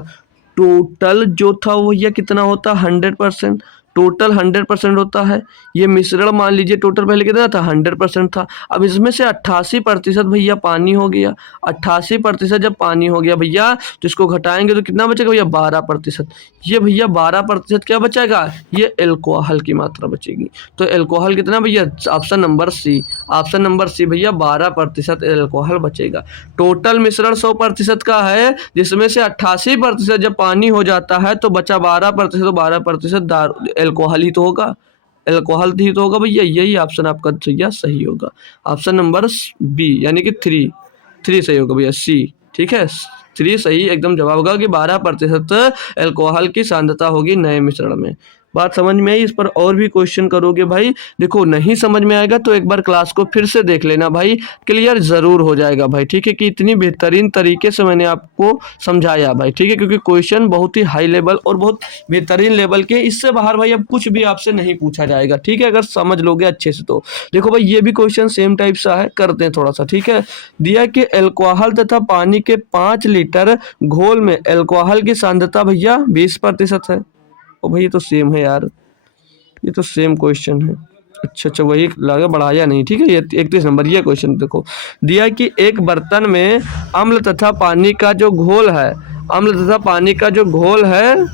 टोटल जो था वो भैया कितना होता 100%। टोटल 100% होता है। ये मिश्रण मान लीजिए टोटल पहले कितना था, 100% था। अब इसमें से 88% भैया पानी हो गया। 88% जब पानी हो गया भैया, तो इसको घटाएंगे तो कितना बचेगा भैया, 12%। ये भैया 12% क्या बचेगा, ये एल्कोहल की मात्रा बचेगी। तो एल्कोहल कितना भैया, option number C. Option number C भैया 12% एल्कोहल बचेगा। टोटल मिश्रण 100% का है, जिसमें से 88% जब पानी हो जाता है तो बचा 12%, तो 12% एल्कोहल ही तो होगा। एल्कोहल ही तो होगा भैया। यही ऑप्शन आपका भैया सही होगा। ऑप्शन नंबर बी यानी कि थ्री सही होगा भैया, सी। ठीक है, 3 सही एकदम जवाब होगा कि 12% एल्कोहल की सांद्रता होगी नए मिश्रण में। बात समझ में आई। इस पर और भी क्वेश्चन करोगे भाई, देखो नहीं समझ में आएगा तो एक बार क्लास को फिर से देख लेना भाई, क्लियर जरूर हो जाएगा भाई। ठीक है, कि इतनी बेहतरीन तरीके से मैंने आपको समझाया भाई। ठीक है, क्योंकि क्वेश्चन बहुत ही हाई लेवल और बहुत बेहतरीन लेवल के, इससे बाहर भाई अब कुछ भी आपसे नहीं पूछा जाएगा। ठीक है, अगर समझ लोगे अच्छे से तो। देखो भाई ये भी क्वेश्चन सेम टाइप सा है, करते हैं थोड़ा सा। ठीक है, दिया कि एल्कोहल तथा पानी के 5 लीटर घोल में एल्कोहल की सांद्रता भैया 20% है। ओ भाई ये तो सेम है यार, ये तो सेम क्वेश्चन है। अच्छा वही लगा, बढ़ाया नहीं। ठीक है, ये 31 नंबर ये क्वेश्चन देखो। दिया कि एक बर्तन में अम्ल तथा पानी का जो घोल है, अम्ल तथा पानी का जो घोल है,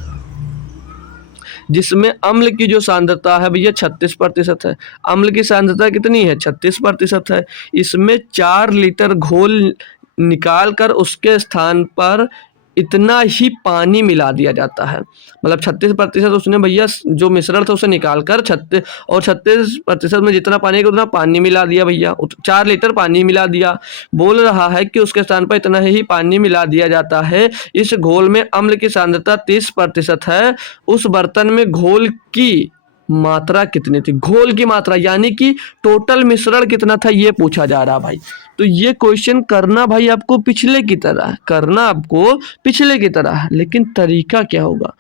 जिसमें अम्ल की जो सांद्रता है भैया 36% है। अम्ल की सांद्रता कितनी है, 36% है। इसमें 4 लीटर घोल निकाल कर उसके स्थान पर इतना ही पानी मिला दिया जाता है। मतलब 36% उसने भैया जो मिश्रण था उसे निकाल कर 36% में जितना पानी का उतना पानी मिला दिया भैया, 4 लीटर पानी मिला दिया। बोल रहा है कि उसके स्थान पर इतना ही पानी मिला दिया जाता है। इस घोल में अम्ल की सांद्रता 30% है। उस बर्तन में घोल की मात्रा कितनी थी, घोल की मात्रा यानी कि टोटल मिश्रण कितना था, ये पूछा जा रहा भाई। तो ये क्वेश्चन करना भाई आपको पिछले की तरह है, करना आपको पिछले की तरह है, लेकिन तरीका क्या होगा,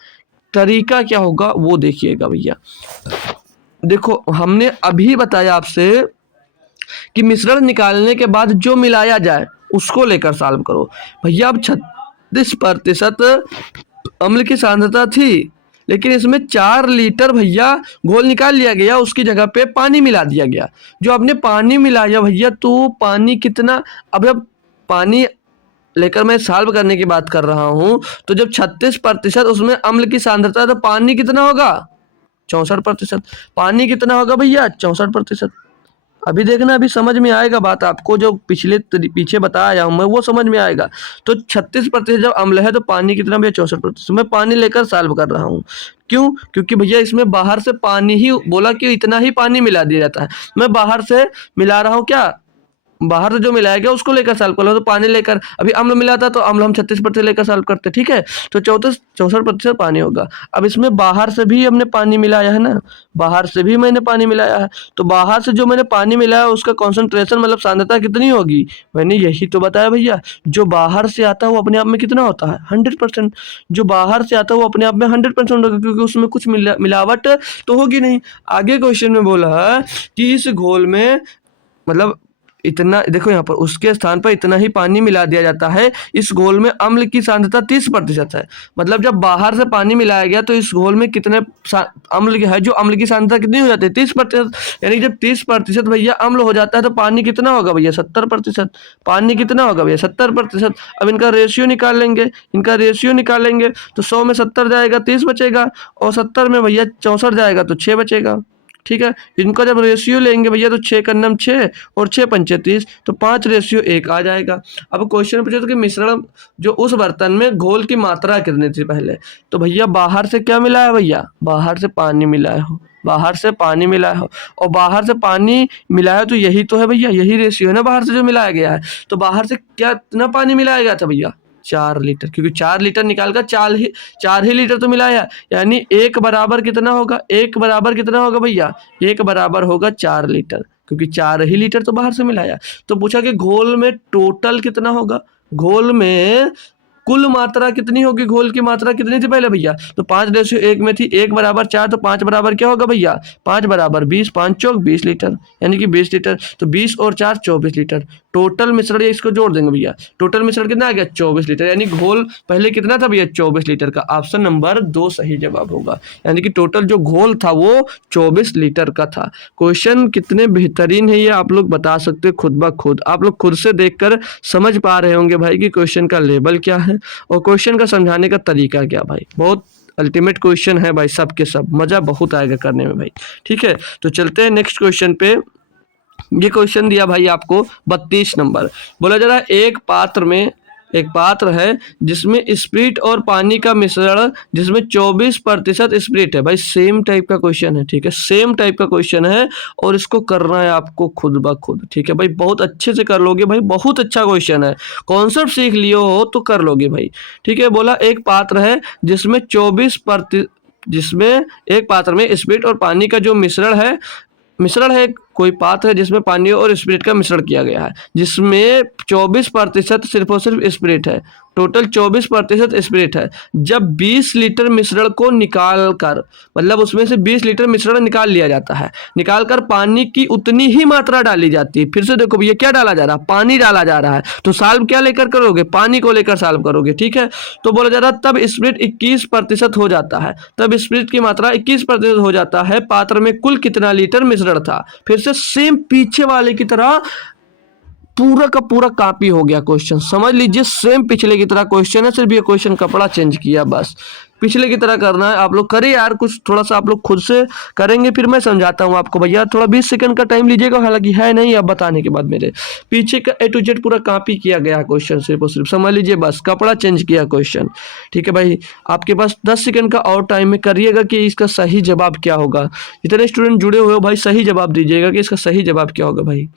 तरीका क्या होगा वो देखिएगा भैया। देखो हमने अभी बताया आपसे कि मिश्रण निकालने के बाद जो मिलाया जाए उसको लेकर सॉल्व करो भैया। अब 36% अम्ल की सांद्रता थी, लेकिन इसमें 4 लीटर भैया घोल निकाल लिया गया, उसकी जगह पे पानी मिला दिया गया। जो आपने पानी मिलाया भैया, तो पानी कितना, अब जब पानी लेकर मैं सॉल्व करने की बात कर रहा हूँ, तो जब 36% उसमें अम्ल की सांद्रता, तो पानी कितना होगा, 64%। पानी कितना होगा भैया, 64%। अभी देखना, अभी समझ में आएगा बात आपको, जो पीछे बताया हूँ मैं वो समझ में आएगा। तो 36% जब अम्ल है तो पानी कितना भैया, 64%। मैं पानी लेकर सॉल्व कर रहा हूँ, क्यों, क्योंकि भैया इसमें बाहर से पानी ही बोला कि इतना ही पानी मिला दिया जाता है। मैं बाहर से मिला रहा हूँ, क्या बाहर से जो मिलाया गया उसको लेकर सॉल्व कर लो। तो पानी लेकर, अभी अम्ल मिला था तो अम्ल हम 36% लेकर सॉल्व करते। ठीक है, तो 64% पानी होगा। अब इसमें बाहर से भी हमने पानी मिलाया है ना, बाहर से भी मैंने पानी मिलाया है, तो बाहर से जो मैंने पानी मिलाया उसका कॉन्सेंट्रेशन मतलब सांद्रता कितनी होगी, मैंने यही तो बताया भैया। जो बाहर से आता है वो अपने आप में कितना होता है, 100%। जो बाहर से आता है वो अपने आप में 100% होगा, क्योंकि उसमें कुछ मिलावट तो होगी नहीं। आगे क्वेश्चन में बोला है कि इस घोल में मतलब इतना, देखो यहाँ पर उसके स्थान पर इतना ही पानी मिला दिया जाता है। इस घोल में अम्ल की सांद्रता 30% है। मतलब जब बाहर से पानी मिलाया गया तो इस घोल में कितने अम्ल है, जो अम्ल की सांद्रता कितनी हो जाती है, 30%। यानी जब 30% भैया अम्ल हो जाता है तो पानी कितना होगा भैया, 70%। पानी कितना होगा भैया, 70%। अब इनका रेशियो निकाल लेंगे, इनका रेशियो निकालेंगे तो 100 में 70 जाएगा, 30 बचेगा, और 70 में भैया 64 जाएगा तो 6 बचेगा। ठीक है, इनका जब रेशियो लेंगे भैया तो 6 का नाम 6 और 6 पंचे 30, तो 5:1 आ जाएगा। अब क्वेश्चन पूछे तो कि मिश्रण जो उस बर्तन में घोल की मात्रा कितनी थी पहले, तो भैया बाहर से क्या मिला है भैया, बाहर से पानी मिलाया हो, बाहर से पानी मिलाया हो, और बाहर से पानी मिलाया तो यही तो है भैया, यही रेशियो है ना बाहर से जो मिलाया गया है। तो बाहर से क्या इतना पानी मिलाया गया था भैया, 4 लीटर, क्योंकि 4 लीटर निकाल कर 4 ही लीटर तो मिलाया, यानी 1 बराबर कितना होगा, 1 बराबर कितना होगा भैया, 1 बराबर होगा 4 लीटर, क्योंकि 4 ही लीटर तो बाहर से मिलाया। तो पूछा कि घोल में टोटल कितना होगा, घोल में कुल मात्रा कितनी होगी, घोल की मात्रा कितनी थी पहले भैया, तो 5:1 में थी, 1 बराबर 4, तो 5 बराबर क्या होगा भैया, 5 बराबर 20, 5 चौक 20 लीटर, यानी कि 20 लीटर। तो 20 और 4 24 लीटर। टोटल मिश्रण, ये इसको जोड़ देंगे भैया, टोटल मिश्रण कितना आ गया, 24 लीटर, यानी घोल पहले कितना था भैया, 24 लीटर का। ऑप्शन नंबर 2 सही जवाब होगा, यानी कि टोटल जो घोल था वो 24 लीटर का था। क्वेश्चन कितने बेहतरीन है ये आप लोग बता सकते हो खुद ब खुद, आप लोग खुद से देखकर समझ पा रहे होंगे भाई कि क्वेश्चन का लेवल क्या है और क्वेश्चन का समझाने का तरीका क्या। भाई बहुत अल्टीमेट क्वेश्चन है भाई, सब के सब मजा बहुत आएगा करने में भाई। ठीक है, तो चलते हैं नेक्स्ट क्वेश्चन पे। ये क्वेश्चन दिया भाई आपको 32 नंबर, बोला जा रहा है एक पात्र है जिसमें स्प्रिट और पानी का मिश्रण, जिसमें 24% स्प्रिट है। भाई सेम टाइप का क्वेश्चन है, ठीक है, सेम टाइप का क्वेश्चन है और इसको करना है आपको खुद ब खुद। ठीक है भाई, बहुत अच्छे से कर लोगे भाई, बहुत अच्छा क्वेश्चन है, कॉन्सेप्ट सीख लियो हो तो कर लोगे भाई। ठीक है, बोला एक पात्र है जिसमें 24% जिसमें एक पात्र में स्प्रिट और पानी का जो मिश्रण है, कोई पात्र है जिसमें पानी और स्पिरिट का मिश्रण किया गया है, जिसमें 24% सिर्फ और सिर्फ स्पिरिट है, टोटल 24% स्पिरिट है। जब 20 लीटर मिश्रण को निकाल कर, मतलब उसमें से 20 लीटर मिश्रण निकाल लिया जाता है, निकाल कर पानी की उतनी ही मात्रा डाली जाती है। फिर से देखो भैया क्या डाला जा रहा है, पानी डाला जा रहा है, तो सॉल्व क्या लेकर करोगे, पानी को लेकर सॉल्व करोगे। ठीक है, तो बोला जा रहा है तब स्पिरिट 21% हो जाता है, तब स्पिरिट की मात्रा 21% हो जाता है। पात्र में कुल कितना लीटर मिश्रण था। फिर से सेम पीछे वाले की तरह पूरा का पूरा कॉपी हो गया क्वेश्चन, समझ लीजिए सेम पिछले की तरह क्वेश्चन है, सिर्फ ये क्वेश्चन कपड़ा चेंज किया बस, पिछले की तरह करना है। आप लोग करें यार, कुछ थोड़ा सा आप लोग खुद से करेंगे, फिर मैं समझाता हूँ आपको। भैया थोड़ा 20 सेकंड का टाइम लीजिएगा, हालांकि है नहीं, अब बताने के बाद मेरे पीछे का A to Z पूरा कॉपी किया गया क्वेश्चन, सिर्फ और सिर्फ समझ लीजिए बस, कपड़ा चेंज किया क्वेश्चन। ठीक है भाई, आपके पास 10 सेकंड का और टाइम में करिएगा कि इसका सही जवाब क्या होगा। जितने स्टूडेंट जुड़े हुए हो भाई सही जवाब दीजिएगा कि इसका सही जवाब क्या होगा। भाई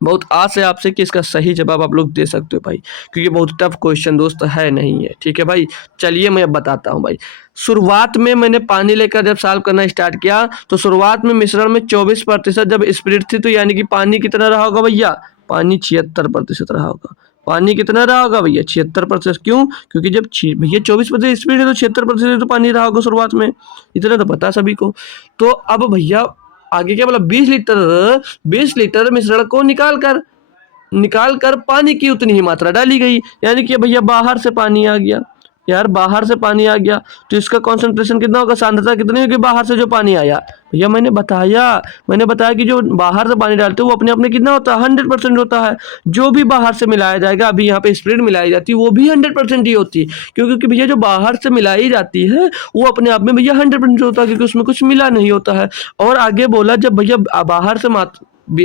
बहुत आस है आपसे कि इसका सही जवाब आप लोग दे सकते हो भाई, क्योंकि बहुत टफ क्वेश्चन दोस्त है नहीं है। ठीक है भाई, चलिए मैं अब बताता हूँ भाई। शुरुआत में मैंने पानी लेकर जब सॉल्व करना स्टार्ट किया, तो शुरुआत में मिश्रण में 24% जब स्पिरिट थी, तो यानी कि पानी कितना रहा होगा भैया, पानी 76% रहा होगा। पानी कितना रहा होगा भैया, 76%। क्यों, क्योंकि जब भैया 24% स्पिरिट है तो 76% तो पानी रहा होगा शुरुआत में, इतना तो पता सभी को। तो अब भैया आगे क्या बोला, 20 लीटर मिश्रण को निकाल कर पानी की उतनी ही मात्रा डाली गई, यानी कि भैया बाहर से पानी आ गया, यार बाहर से पानी आ गया, तो इसका कॉन्सेंट्रेशन कितना होगा, सांद्रता कितनी होगी बाहर से जो पानी आया। भैया मैंने बताया कि जो बाहर से पानी डालते हैं वो अपने अपने कितना होता है, 100% होता है। जो भी बाहर से मिलाया जाएगा, अभी यहाँ पे स्प्रिट मिलाई जाती है, वो भी 100% ही होती है, क्योंकि भैया जो बाहर से मिलाई जाती है वो अपने आप में भैया 100% होता है, क्योंकि उसमें कुछ मिला नहीं होता है। और आगे बोला जब भैया बाहर से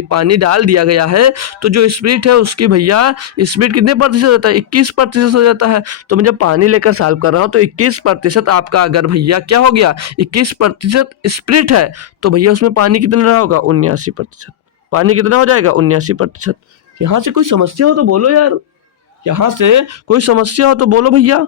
पानी डाल दिया गया है, तो जो स्प्रिट है उसकी भैया स्प्रिट कितने प्रतिशत होता है, 21% हो जाता है। तो मैं जब पानी लेकर सॉल्व कर रहा हूँ तो 21% आपका अगर भैया क्या हो गया, 21% स्प्रिट है, तो भैया उसमें पानी कितना रहा होगा, 79%। पानी कितना हो जाएगा, 79%। यहाँ से कोई समस्या हो तो बोलो यार, यहाँ से कोई समस्या हो तो बोलो भैया।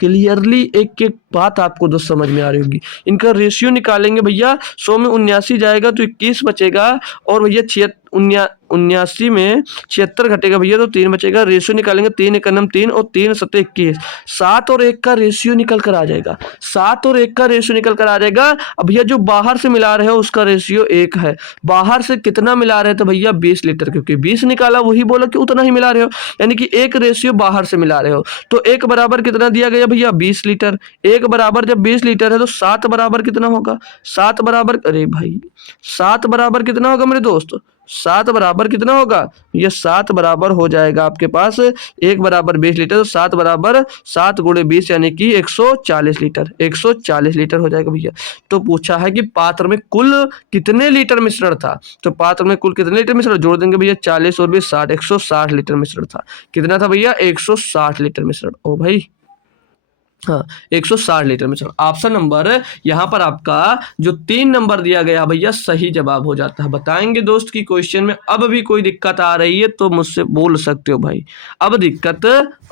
क्लियरली एक एक बात आपको दोस्त समझ में आ रही होगी। इनका रेशियो निकालेंगे भैया, 100 में 79 जाएगा तो 21 बचेगा, और भैया 79 में 76 घटेगा भैया तो 3 बचेगा। रेशियो निकालेंगे, 3 एक नम 3 और 3 7 21, 7 और 1 का रेशियो निकल कर आ जाएगा, 7 और 1 का रेशियो निकल कर आ जाएगा। अब भैया जो बाहर से मिला रहे हो उसका रेशियो 1 है, बाहर से कितना मिला रहे हो तो भैया 20 लीटर, क्योंकि 20 निकाला वही बोला कि उतना ही मिला रहे हो, यानी कि 1 रेशियो बाहर से मिला रहे हो। तो 1 बराबर कितना दिया गया भैया, 20 लीटर। 1 बराबर जब 20 लीटर है तो 7 बराबर कितना होगा, 7 बराबर, अरे भाई 7 बराबर कितना होगा मेरे दोस्त, 7 बराबर कितना होगा, ये 7 बराबर हो जाएगा आपके पास 1 बराबर 20 लीटर, तो 7 बराबर 7 गुणे 20 यानी कि 140 लीटर, 140 लीटर हो जाएगा भैया। तो पूछा है कि पात्र में कुल कितने लीटर मिश्रण था, तो पात्र में कुल कितने लीटर मिश्रण जोड़ देंगे भैया, 40 और 20 60, 160 लीटर मिश्रण था। कितना था भैया, 160 लीटर मिश्रण। ओ भाई हाँ 160 लीटर मिश्रण। ऑप्शन नंबर यहाँ पर आपका जो 3 नंबर दिया गया भैया सही जवाब हो जाता है। बताएंगे दोस्त कि क्वेश्चन में अब भी कोई दिक्कत आ रही है तो मुझसे बोल सकते हो भाई। अब दिक्कत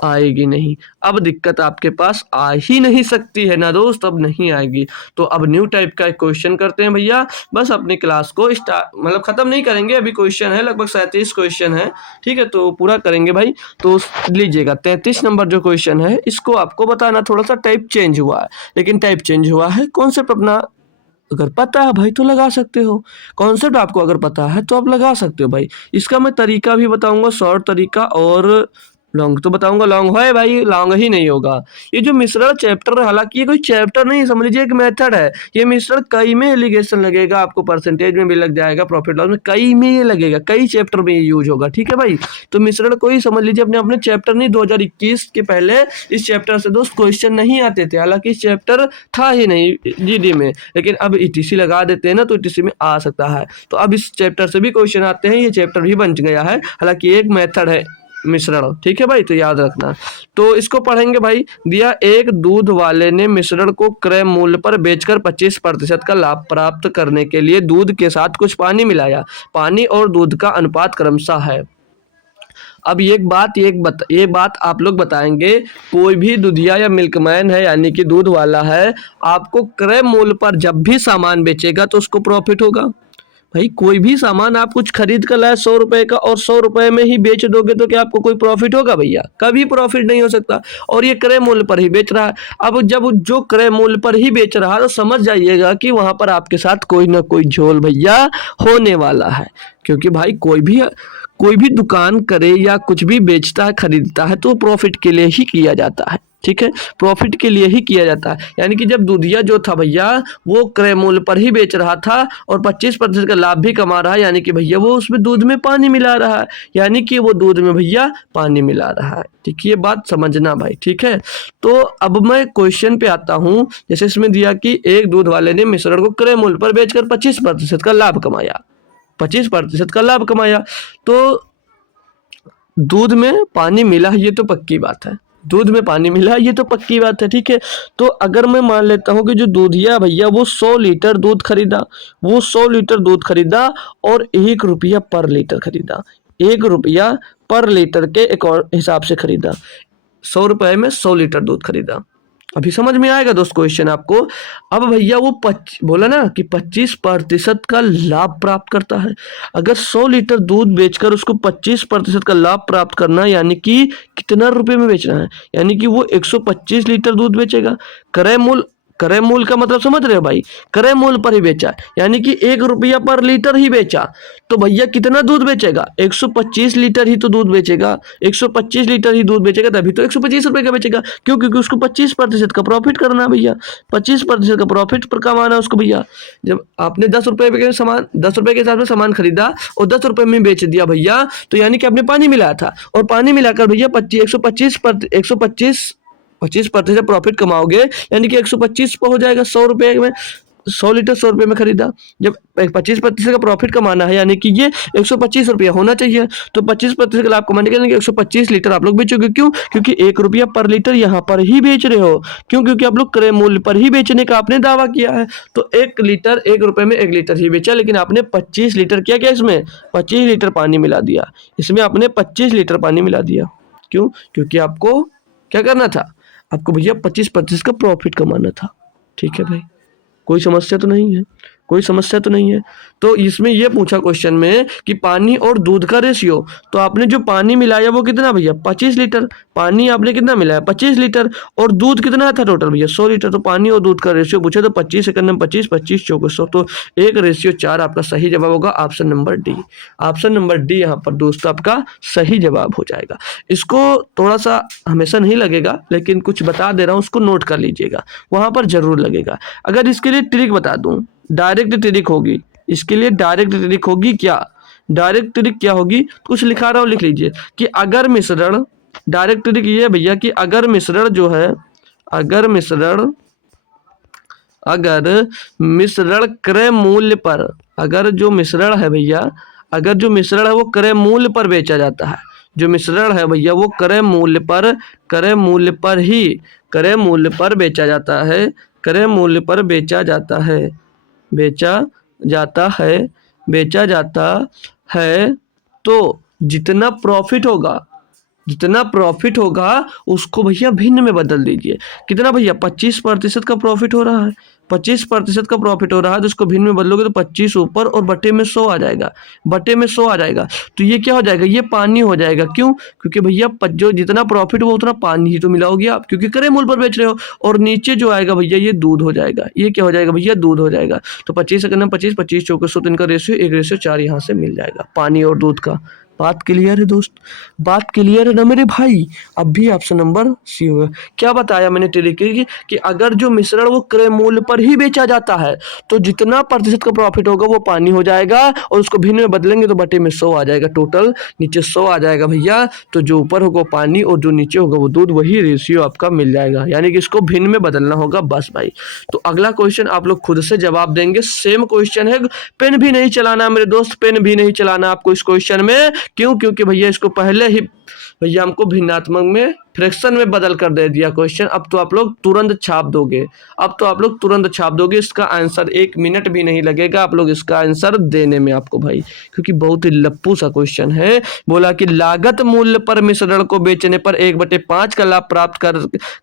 आएगी नहीं, अब दिक्कत आपके पास आ ही नहीं सकती है ना दोस्त, अब नहीं आएगी। तो अब न्यू टाइप का एक क्वेश्चन करते हैं भैया। बस अपनी क्लास को मतलब खत्म नहीं करेंगे, अभी क्वेश्चन है लगभग 37 क्वेश्चन है, ठीक है, तो पूरा करेंगे भाई। तो लीजिएगा 33 नंबर जो क्वेश्चन है इसको आपको बताना, थोड़ा सा टाइप चेंज हुआ है, लेकिन टाइप चेंज हुआ है, कॉन्सेप्ट अपना अगर पता है भाई तो लगा सकते हो। कॉन्सेप्ट आपको अगर पता है तो आप लगा सकते हो भाई। इसका मैं तरीका भी बताऊंगा, शॉर्ट तरीका, और लॉन्ग तो बताऊंगा। लॉन्ग है भाई, लॉन्ग ही नहीं होगा। ये जो मिश्रण चैप्टर है, हालांकि ये कोई चैप्टर नहीं, समझ लीजिए एक मेथड है। ये मिश्रण कई में एलिगेशन लगेगा, आपको परसेंटेज में भी लग जाएगा, प्रॉफिट लॉस में कई में ये लगेगा, कई चैप्टर में ये यूज होगा, ठीक है भाई। तो मिश्रण कोई समझ लीजिए अपने अपने चैप्टर नहीं। 2021 के पहले इस चैप्टर से दोस्त क्वेश्चन नहीं आते थे, हालांकि इस चैप्टर था ही नहीं जीडी में, लेकिन अब ईटीसी लगा देते हैं ना, तो ईटीसी में आ सकता है। तो अब इस चैप्टर से भी क्वेश्चन आते हैं, ये चैप्टर भी बन गया है, हालांकि एक मेथड है मिश्रण, ठीक है भाई, तो याद रखना। तो इसको पढ़ेंगे भाई। दिया, एक दूध वाले ने मिश्रण को क्रय मूल्य पर बेचकर 25% का लाभ प्राप्त करने के लिए दूध के साथ कुछ पानी मिलाया। पानी और दूध का अनुपात क्रमशः है। अब ये बात आप लोग बताएंगे, कोई भी दूधिया या मिल्कमैन है यानी कि दूध वाला है, आपको क्रय मूल्य पर जब भी सामान बेचेगा तो उसको प्रॉफिट होगा। भाई कोई भी सामान आप कुछ खरीद कर लाए 100 रुपए का और 100 रुपए में ही बेच दोगे तो क्या आपको कोई प्रॉफिट होगा भैया? कभी प्रॉफिट नहीं हो सकता। और ये क्रय मूल्य पर ही बेच रहा है। अब जब जो क्रय मूल्य पर ही बेच रहा है तो समझ जाइएगा कि वहां पर आपके साथ कोई ना कोई झोल भैया होने वाला है। क्योंकि भाई कोई भी दुकान करे या कुछ भी बेचता है खरीदता है तो प्रॉफिट के लिए ही किया जाता है, ठीक है, प्रॉफिट के लिए ही किया जाता है। यानी कि जब दूधिया जो था भैया वो क्रय मूल्य पर ही बेच रहा था और 25% का लाभ भी कमा रहा है, यानी कि भैया वो उसमें दूध में पानी मिला रहा है, यानी कि वो दूध में भैया पानी मिला रहा है, ठीक है, ये बात समझना भाई, ठीक है। तो अब मैं क्वेश्चन पे आता हूँ। जैसे इसमें दिया कि एक दूध वाले ने मिश्रण को क्रय मूल्य पर बेचकर 25% का लाभ कमाया, 25% का लाभ कमाया। तो दूध में पानी मिला, ये तो पक्की बात है, दूध में पानी मिला ये तो पक्की बात है, ठीक है। तो अगर मैं मान लेता हूं कि जो दूधिया भैया वो 100 लीटर दूध खरीदा, वो 100 लीटर दूध खरीदा और 1 रुपया पर लीटर खरीदा, 1 रुपया पर लीटर के एक और हिसाब से खरीदा, 100 रुपए में 100 लीटर दूध खरीदा। अभी समझ में आएगा दोस्त क्वेश्चन आपको। अब भैया वो बोला ना कि 25% का लाभ प्राप्त करता है। अगर 100 लीटर दूध बेचकर उसको 25% का लाभ प्राप्त करना, यानी कि कितना रुपए में बेचना है, यानी कि वो 125 लीटर दूध बेचेगा। क्रय मूल्य का मतलब समझ रहे हो भाई, क्रय मूल्य पर ही बेचा, यानी कि 1 रुपया पर लीटर ही बेचा। तो भैया कितना दूध बेचेगा? 125 लीटर ही तो दूध बेचेगा, 125 लीटर ही दूध बेचेगा, तभी तो 125 रुपए का बेचेगा। क्यों? क्योंकि उसको 25% का प्रॉफिट करना है भैया, 25% का प्रॉफिट पर कमाना है उसको भैया। जब आपने 10 रुपए के सामान, 10 रुपए के हिसाब से सामान खरीदा और 10 रुपए में बेच दिया भैया, तो यानी कि आपने पानी मिलाया था, और पानी मिलाकर भैया 25% प्रॉफिट कमाओगे, यानी कि 125 पर हो जाएगा। 100 रुपए में 100 लीटर 100 रुपए में खरीदा, जब 25% का प्रॉफिट कमाना है, यानी कि ये 125 रुपया होना चाहिए। तो 25% का लाभ कमाने के लिए 125 लीटर आप लोग बेचोगे। क्यों? क्योंकि 1 रुपया पर लीटर यहाँ पर ही बेच रहे हो। क्यों? क्योंकि आप लोग क्रय मूल्य पर ही बेचने का आपने दावा किया है। तो 1 लीटर 1 रुपए में 1 लीटर ही बेचा, लेकिन आपने 25 लीटर किया क्या? इसमें 25 लीटर पानी मिला दिया, इसमें आपने 25 लीटर पानी मिला दिया। क्यों? क्योंकि आपको क्या करना था? आपको भैया 25% का प्रॉफिट कमाना था, ठीक है भाई। कोई समस्या तो नहीं है, कोई समस्या तो नहीं है। तो इसमें यह पूछा क्वेश्चन में कि पानी और दूध का रेशियो, तो आपने जो पानी मिलाया वो कितना भैया? 25 लीटर। पानी आपने कितना मिलाया? 25 लीटर। और दूध कितना था टोटल भैया? 100 लीटर। तो पानी और दूध का रेशियो पूछे तो 25 सेकंड में 25, 25 चौके 100, तो 1:4 आपका सही जवाब होगा option number D. Option number D यहाँ पर दोस्तों आपका सही जवाब हो जाएगा। इसको थोड़ा सा हमेशा नहीं लगेगा, लेकिन कुछ बता दे रहा हूँ, उसको नोट कर लीजिएगा, वहां पर जरूर लगेगा। अगर इसके लिए ट्रिक बता दूं, डायरेक्ट ट्रिक होगी, इसके लिए डायरेक्ट ट्रिक होगी। क्या डायरेक्ट ट्रिक क्या होगी? कुछ लिखा रहा हूं, लिख लीजिए कि अगर मिश्रण, डायरेक्ट ट्रिक ये है भैया कि अगर मिश्रण जो है, अगर मिश्रण क्रय मूल्य पर, अगर जो मिश्रण है भैया, अगर जो मिश्रण है वो क्रय मूल्य पर बेचा जाता है, जो मिश्रण है भैया वो क्रय मूल्य पर बेचा जाता है, क्रय मूल्य पर बेचा जाता है, बेचा जाता है, बेचा जाता है। तो जितना प्रॉफिट होगा उसको भैया भिन्न में बदल दीजिए। कितना भैया 25% का प्रॉफिट हो रहा है, 25% का प्रॉफिट हो रहा है, तो इसको भिन्न में बदलोगे तो 25 ऊपर और बटे में 100 आ जाएगा, बटे में 100 आ जाएगा। तो ये क्या हो जाएगा, ये पानी हो जाएगा। क्यों? क्योंकि भैया जो जितना प्रॉफिट हुआ उतना पानी ही तो मिलाओगे आप, क्योंकि क्रय मूल्य पर बेच रहे हो। और नीचे जो आएगा भैया ये दूध हो जाएगा, ये क्या हो जाएगा भैया, दूध हो जाएगा। तो 25 से करना 25, 25 चौके 100, तो इनका रेशियो 1:4 यहाँ से मिल जाएगा, पानी और दूध का। बात क्लियर है दोस्त, बात क्लियर है ना मेरे भाई। अब भी ऑप्शन नंबर सी होगा। क्या बताया मैंने तरीके की कि अगर जो मिश्रण वो क्रय मूल्य पर ही बेचा जाता है तो जितना प्रतिशत का प्रॉफिट होगा वो पानी हो जाएगा, और उसको भिन्न में बदलेंगे तो बटे में 100 आ जाएगा, टोटल नीचे 100 आ जाएगा भैया। तो जो ऊपर होगा वो पानी और जो नीचे होगा वो दूध, वही रेशियो आपका मिल जाएगा, यानी कि इसको भिन्न में बदलना होगा बस भाई। तो अगला क्वेश्चन आप लोग खुद से जवाब देंगे, सेम क्वेश्चन है, पेन भी नहीं चलाना मेरे दोस्त, पेन भी नहीं चलाना आपको इस क्वेश्चन में। क्यों? क्योंकि भैया इसको पहले ही भैया हमको भिन्नात्मक में फ्रैक्शन में बदल कर दे दिया क्वेश्चन। अब तो आप लोग तुरंत छाप दोगे, अब तो आप लोग तुरंत छाप दोगे। इसका आंसर 1 मिनट भी नहीं लगेगा आप लोग इसका आंसर देने में आपको भाई, क्योंकि बहुत ही लप्पू सा क्वेश्चन है। बोला कि लागत मूल्य पर मिश्रण को बेचने पर 1/5 का लाभ प्राप्त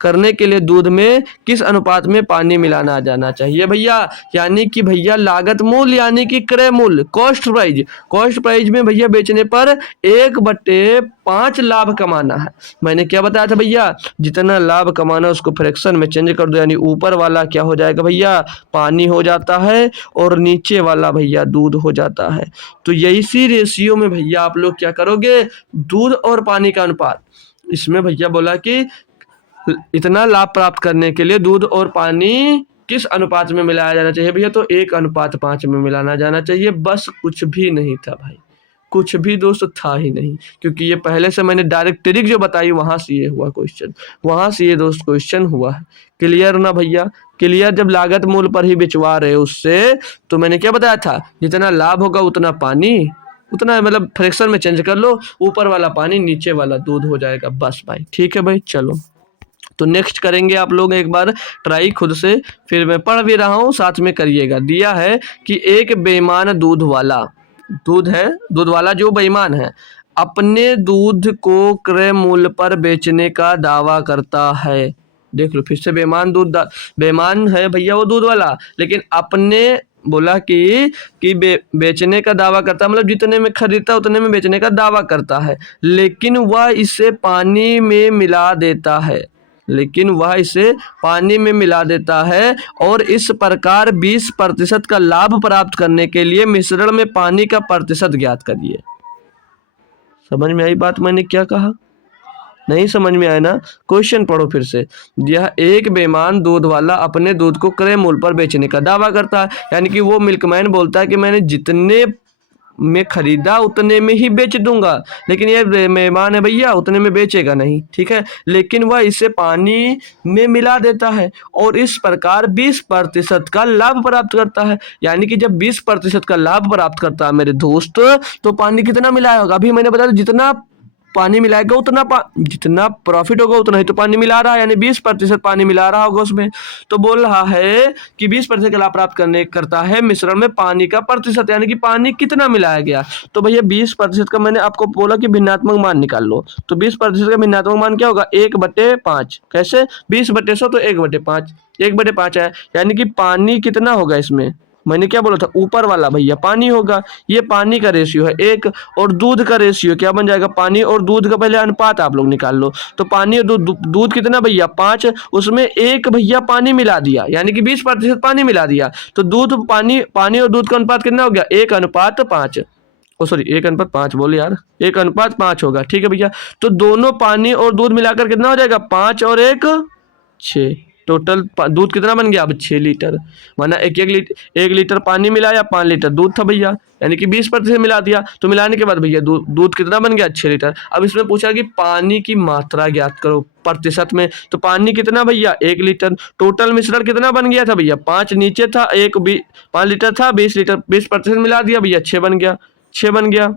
करने के लिए दूध में किस अनुपात में पानी मिलाना जाना चाहिए भैया। यानी कि भैया लागत मूल्य यानी कि क्रय मूल्य, कॉस्ट प्राइस में भैया बेचने पर 1/5 लाभ कमाना है। मैंने क्या बताया था भैया, जितना लाभ कमाना उसको फ्रैक्शन में चेंज कर दो, यानी ऊपर वाला क्या हो जाएगा भैया, पानी हो जाता है, और नीचे वाला भैया दूध हो जाता है। तो इसी रेशियो में भैया आप लोग क्या करोगे, दूध और पानी का अनुपात। इसमें भैया बोला कि इतना लाभ प्राप्त करने के लिए दूध और पानी किस अनुपात में मिलाया जाना चाहिए भैया, तो 1:5 में मिलाना जाना चाहिए। बस कुछ भी नहीं था भाई, कुछ भी दोस्त था ही नहीं, क्योंकि ये पहले से मैंने डायरेक्ट ट्रिक जो बताई वहां से ये हुआ क्वेश्चन, वहां से ये दोस्त क्वेश्चन हुआ है। क्लियर ना भैया, क्लियर। जब लागत मूल्य पर ही बिचवा रहे उससे, तो मैंने क्या बताया था, जितना लाभ होगा उतना पानी, उतना मतलब फ्रैक्शन में चेंज कर लो, ऊपर वाला पानी नीचे वाला दूध हो जाएगा बस भाई। ठीक है भाई, चलो तो नेक्स्ट करेंगे आप लोग एक बार ट्राई खुद से, फिर मैं पढ़ भी रहा हूँ साथ में करिएगा। दिया है कि एक बेईमान दूध वाला जो बेईमान है अपने दूध को क्रय मूल्य पर बेचने का दावा करता है। देख लो फिर से, बेईमान है भैया वो दूध वाला, लेकिन अपने बोला कि बेचने का दावा करता है, मतलब जितने में खरीदता उतने में बेचने का दावा करता है, लेकिन वह इसे पानी में मिला देता है, और इस प्रकार 20% का लाभ प्राप्त करने के लिए मिश्रण में पानी का प्रतिशत ज्ञात करिए। समझ में आई बात मैंने क्या कहा? नहीं समझ में आया ना? क्वेश्चन पढ़ो फिर से। यह एक बेईमान दूध वाला अपने दूध को क्रय मूल्य पर बेचने का दावा करता है, यानी कि वो मिल्कमैन बोलता है कि मैंने जितने में खरीदा उतने में ही बेच दूंगा, लेकिन ये बेईमान है भैया, उतने में बेचेगा नहीं, ठीक है, लेकिन वह इसे पानी में मिला देता है और इस प्रकार 20% का लाभ प्राप्त करता है। यानी कि जब 20% का लाभ प्राप्त करता है मेरे दोस्त, तो पानी कितना मिलाया होगा? अभी मैंने बताया जितना पानी मिलाएगा उतना जितना प्रॉफिट होगा उतना ही तो पानी मिला रहा है, यानी 20% पानी मिला रहा होगा उसमें। तो बोल रहा है कि 20% का लाभ प्राप्त करता है मिश्रण में पानी का प्रतिशत, यानी कि पानी कितना मिलाया गया। तो भैया 20% का मैंने आपको बोला कि भिन्नात्मक मान निकाल लो, तो 20% का भिन्नात्मक मान क्या होगा? 1/5। कैसे? 20/100 तो 1/5, 1/5 है, यानी कि पानी कितना होगा इसमें? मैंने क्या बोला था? ऊपर वाला भैया पानी होगा, ये पानी का रेशियो है 1, और दूध का रेशियो क्या बन जाएगा? पानी और दूध का पहले अनुपात आप लोग निकाल लो। तो पानी और दूध कितना भैया? 5, उसमें 1 भैया पानी मिला दिया, यानी कि 20% पानी मिला दिया, तो दूध पानी और दूध का अनुपात कितना हो गया? 1:5। सॉरी 1:5 बोले यार, 1:5 होगा, ठीक है भैया। तो दोनों पानी और दूध मिलाकर कितना हो जाएगा? 5 और 1 6। टोटल दूध कितना बन गया? अब 6 लीटर, माना 1 लीटर पानी मिलाया, 5 लीटर दूध था भैया, यानी कि 20% मिला दिया। तो मिलाने के बाद भैया दूध कितना बन गया? 6 लीटर। अब इसमें पूछा कि पानी की मात्रा ज्ञात करो प्रतिशत में, तो पानी कितना भैया? 1 लीटर। टोटल मिश्रण कितना बन गया था भैया? 5 नीचे था, 5 लीटर था, 20 लीटर, 20% मिला दिया भैया, 6 बन गया।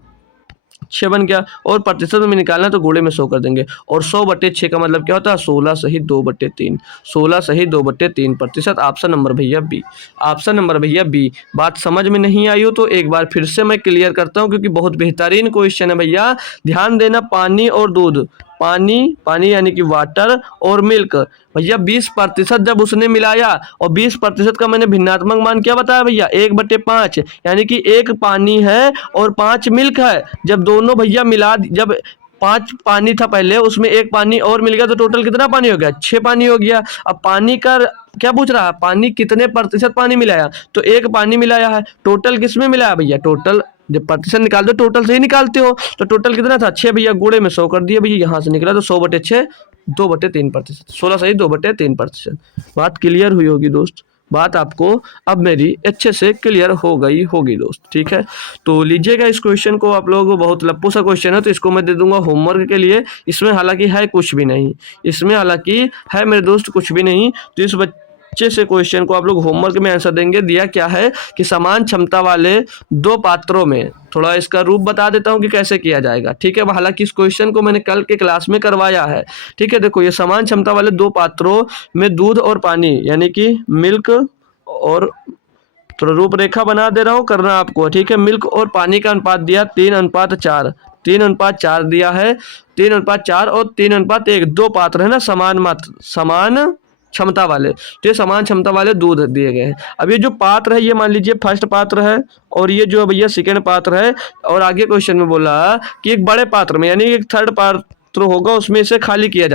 6 बन गया, और प्रतिशत में निकालना है तो गुणे में 100 कर देंगे। और 100/6 का मतलब क्या होता है? 16 सही 2/3। 16 सही 2/3 प्रतिशत। ऑप्शन नंबर भैया बी। ऑप्शन नंबर भैया बी। बात समझ में नहीं आई हो तो एक बार फिर से मैं क्लियर करता हूँ, क्योंकि बहुत बेहतरीन क्वेश्चन है भैया। ध्यान देना, पानी और दूध, पानी पानी यानी कि वाटर और मिल्क भैया 20% जब उसने मिलाया, और 20% का मैंने भिन्नात्मक मान क्या बताया भैया? 1/5, यानी कि 1 पानी है और 5 मिल्क है। जब दोनों भैया जब 5 पानी था पहले, उसमें 1 पानी और मिल गया तो टोटल कितना पानी हो गया? 6 पानी हो गया। अब पानी का क्या पूछ रहा है? पानी कितने प्रतिशत पानी मिलाया? तो 1 पानी मिलाया है। टोटल किसमें मिलाया भैया? टोटल जब प्रतिशत निकालते हो टोटल से ही निकालते हो, तो टोटल कितना था? 6 भैया, गुणे में 100 कर दिए भैया, यहाँ से निकला तो 100/6 2/3%। 16 सही 2/3%। बात क्लियर हुई होगी दोस्त। बात आपको अब मेरी अच्छे से क्लियर हो गई होगी दोस्त, ठीक है। तो लीजिएगा इस क्वेश्चन को, आप लोगों को बहुत लप्पू सा क्वेश्चन है, तो इसको मैं दे दूंगा होमवर्क के लिए। इसमें हालांकि है कुछ भी नहीं, इसमें हालांकि है मेरे दोस्त कुछ भी नहीं। तो इस अच्छे से क्वेश्चन को आप लोग होमवर्क में आंसर देंगे। दिया क्या है कि समान क्षमता वाले 2 पात्रों में, थोड़ा इसका रूप बता देता हूं कि कैसे किया जाएगा, ठीक है। हालांकि इस क्वेश्चन को मैंने कल के क्लास में करवाया है, ठीक है। देखो, ये समान क्षमता वाले 2 पात्रों में दूध और पानी यानी कि मिल्क और, थोड़ा रूपरेखा बना दे रहा हूँ, करना आपको, ठीक है। मिल्क और पानी का अनुपात दिया 3:4, 3:4 दिया है, 3:4 और 3:1। 2 पात्र है ना, समान क्षमता वाले, तो ये समान क्षमता वाले दूध दिए गए हैं। अब ये जो पात्र है, ये मान लीजिए फर्स्ट पात्र है, और ये जो भैया सेकेंड पात्र है। और आगे क्वेश्चन में बोला कि एक बड़े पात्र में यानी एक थर्ड पात्र होगा, उसमें से खाली किया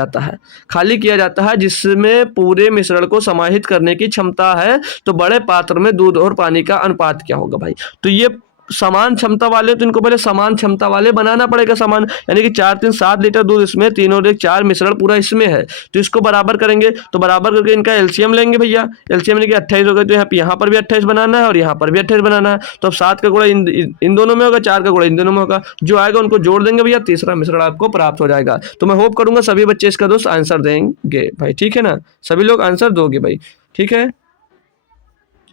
जाता है जिसमें पूरे मिश्रण को समाहित करने की क्षमता है। तो बड़े पात्र में दूध और पानी का अनुपात क्या होगा भाई? तो ये समान क्षमता वाले, तो इनको पहले समान क्षमता वाले बनाना पड़ेगा। समान यानी कि 4 3 7 लीटर दूध इसमें, 3 और 1 4 मिश्रण पूरा इसमें है, तो इसको बराबर करेंगे। तो बराबर करके इनका एलसीएम लेंगे भैया। एलसीएम लेके 28 होगा, तो यहाँ पर भी 28 बनाना है और यहाँ पर भी 28 बनाना है। तो अब 7 का गुणा इन दोनों में होगा, 4 का गुणा इन दोनों में होगा, जो आएगा उनको जोड़ देंगे भैया, तीसरा मिश्रण आपको प्राप्त हो जाएगा। तो मैं होप करूंगा सभी बच्चे इसका दोस्त आंसर देंगे भाई, ठीक है ना। सभी लोग आंसर दोगे भाई, ठीक है।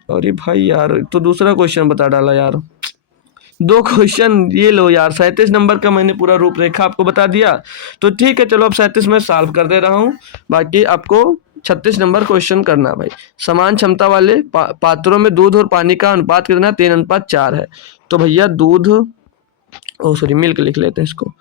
अरे भाई यार, तो दूसरा क्वेश्चन बता डाला यार। 2 क्वेश्चन ये लो यार। 37 नंबर का मैंने पूरा रूपरेखा आपको बता दिया, तो ठीक है चलो, अब 37 में सॉल्व कर दे रहा हूँ। बाकी आपको 36 नंबर क्वेश्चन करना भाई। समान क्षमता वाले पात्रों में दूध और पानी का अनुपात कितना? 3:4 है। तो भैया दूध, मिल्क लिख लेते हैं इसको।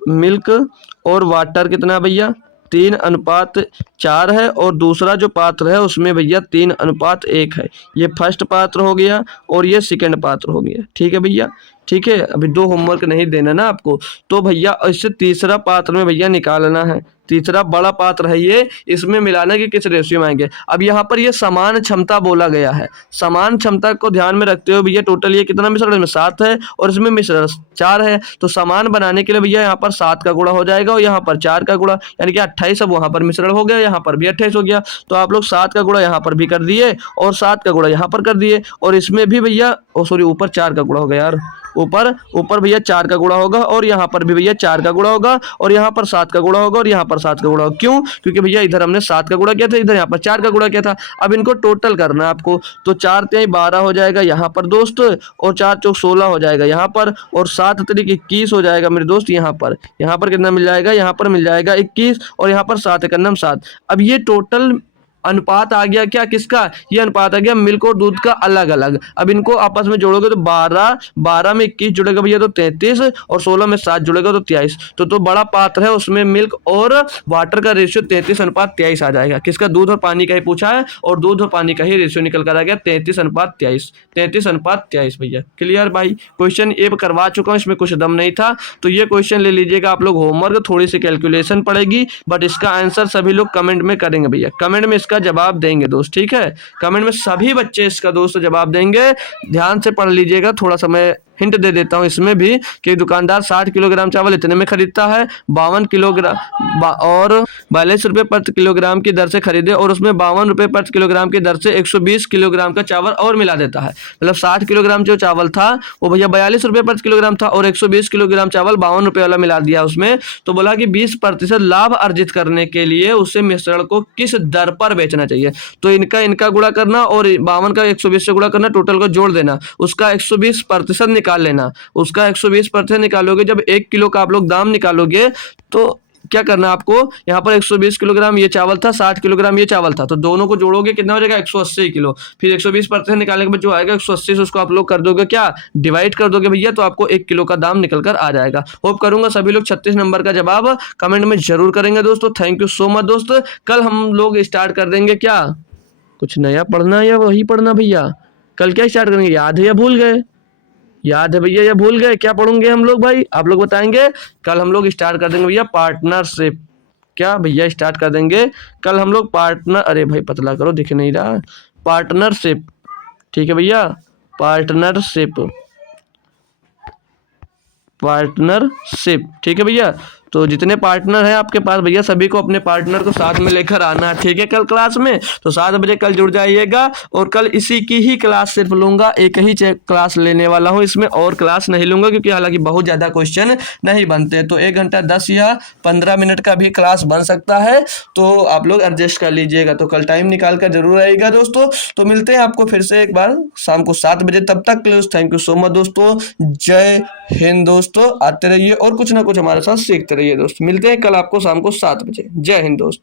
मिल्क और वाटर कितना भैया? 3:4 है, और दूसरा जो पात्र है उसमें भैया 3:1 है। ये फर्स्ट पात्र हो गया और ये सेकंड पात्र हो गया, ठीक है भैया, ठीक है। अभी 2 होमवर्क नहीं देना ना आपको। तो भैया इससे तीसरा पात्र में भैया निकालना है, तीसरा बड़ा पात्र है ये, इसमें मिलाना कि किस रेशियो में आएंगे। अब यहाँ पर ये समान क्षमता बोला गया है। समान क्षमता को ध्यान में रखते हुए भैया टोटल ये कितना मिश्रण? इसमें 7 है और इसमें मिश्रण 4 है। तो समान बनाने के लिए भैया यहाँ पर 7 का गुणा हो जाएगा और यहाँ पर 4 का गुणा, यानी कि 28। अब वहाँ पर मिश्रण हो गया, यहाँ पर भी 28 हो गया। तो आप लोग 7 का गुणा यहाँ पर भी कर दिए और 7 का गुणा यहाँ पर कर दिए, और इसमें भी भैया ऊपर 4 का गुणा होगा यार, ऊपर भैया 4 का गुणा होगा, और यहाँ पर भी भैया 4 का गुणा होगा, और यहाँ पर 7 का गुणा होगा, और यहाँ पर 7 का गुणा होगा। क्यों? क्योंकि भैया इधर हमने 7 का गुणा किया था, इधर यहाँ पर 4 का गुणा किया था। अब इनको टोटल करना है आपको। तो 4 3 12 हो जाएगा यहाँ पर दोस्त, और 4 4 16 हो जाएगा यहाँ पर, और 7 3 21 हो जाएगा मेरे दोस्त यहाँ पर। यहाँ पर कितना मिल जाएगा? यहाँ पर मिल जाएगा 21, और यहाँ पर 7 1 7। अब ये टोटल अनुपात आ गया क्या? किसका? ये अनुपात आ गया मिल्क और दूध का अलग अलग। अब इनको आपस में जोड़ोगे तो 12 में 21 जुड़ेगा भैया तो 33, और 16 में 7 जुड़ेगा तो 23। तो बड़ा पात्र है उसमें मिल्क और वाटर का रेशियो 33:23 आ जाएगा। किसका? दूध और पानी का ही पूछा है, और दूध और पानी का ही रेशियो निकल कर आ गया 33:23। 33:23 भैया, क्लियर भाई। क्वेश्चन ये करवा चुका हूँ, इसमें कुछ दम नहीं था। तो ये क्वेश्चन ले लीजिएगा आप लोग होमवर्क, थोड़ी सी कैलकुलेशन पड़ेगी, बट इसका आंसर सभी लोग कमेंट में करेंगे भैया, कमेंट में का जवाब देंगे दोस्त, ठीक है। कमेंट में सभी बच्चे इसका दोस्त जवाब देंगे। ध्यान से पढ़ लीजिएगा। थोड़ा समय हिंट दे देता हूं इसमें भी कि दुकानदार 60 किलोग्राम चावल इतने में खरीदता है, 52 किलोग्राम और 42 रुपये प्रति किलोग्राम की दर से खरीदे, और उसमें 52 रुपये प्रति किलोग्राम की दर से 120 किलोग्राम का चावल और मिला देता है। मतलब 60 किलोग्राम जो चावल था वो भैया 42 रुपये प्रति किलोग्राम था, और 120 किलोग्राम चावल 52 रुपये वाला मिला दिया उसमें। तो बोला कि 20% लाभ अर्जित करने के लिए उसे मिश्रण को किस दर पर बेचना चाहिए। तो इनका गुणा करना और 52 का 120 से गुणा करना, टोटल को जोड़ देना, उसका 120% निकाल लेना। उसका 120% निकालोगे, जब 1 किलो का आप लोग दाम निकालोगे तो क्या करना है आपको, यहाँ पर 120 किलोग्राम ये चावल था, 60 किलोग्राम ये चावल था, तो दोनों को जोड़ोगे कितना हो जाएगा 180 किलो। फिर 120% निकालने के बाद जो आएगा 180 से उसको आप लोग कर दोगे क्या, डिवाइड कर दोगे भैया, तो आपको 1 किलो का दाम निकल कर आ जाएगा। होप करूंगा सभी लोग 36 नंबर का जवाब कमेंट में जरूर करेंगे दोस्तों। थैंक यू सो मच दोस्त। कल हम लोग स्टार्ट कर देंगे क्या, कुछ नया पढ़ना या वही पढ़ना भैया, कल क्या स्टार्ट करेंगे, याद है या भूल गए, याद है भैया या भूल गए, क्या पढ़ोगे हम लोग भाई, आप लोग बताएंगे। कल हम लोग स्टार्ट कर देंगे भैया पार्टनरशिप, क्या भैया स्टार्ट कर देंगे कल हम लोग पार्टनर, अरे भाई पतला करो दिख नहीं रहा, पार्टनरशिप, ठीक है भैया, पार्टनरशिप, पार्टनरशिप, ठीक है भैया। तो जितने पार्टनर हैं आपके पास भैया सभी को अपने पार्टनर को साथ में लेकर आना है, ठीक है, कल क्लास में। तो 7 बजे कल जुड़ जाइएगा, और कल इसी की ही क्लास सिर्फ लूंगा, एक ही क्लास लेने वाला हूं, इसमें और क्लास नहीं लूंगा, क्योंकि हालांकि बहुत ज़्यादा क्वेश्चन नहीं बनते, तो 1 घंटा 10 या 15 मिनट का भी क्लास बन सकता है, तो आप लोग एडजस्ट कर लीजिएगा। तो कल टाइम निकाल कर जरूर आइएगा दोस्तों। तो मिलते हैं आपको फिर से एक बार शाम को 7 बजे, तब तक थैंक यू सो मच दोस्तों। जय हिंद दोस्तों, आते रहिए और कुछ ना कुछ हमारे साथ सीखते रहिए दोस्त। मिलते हैं कल आपको शाम को 7 बजे। जय हिंद दोस्त।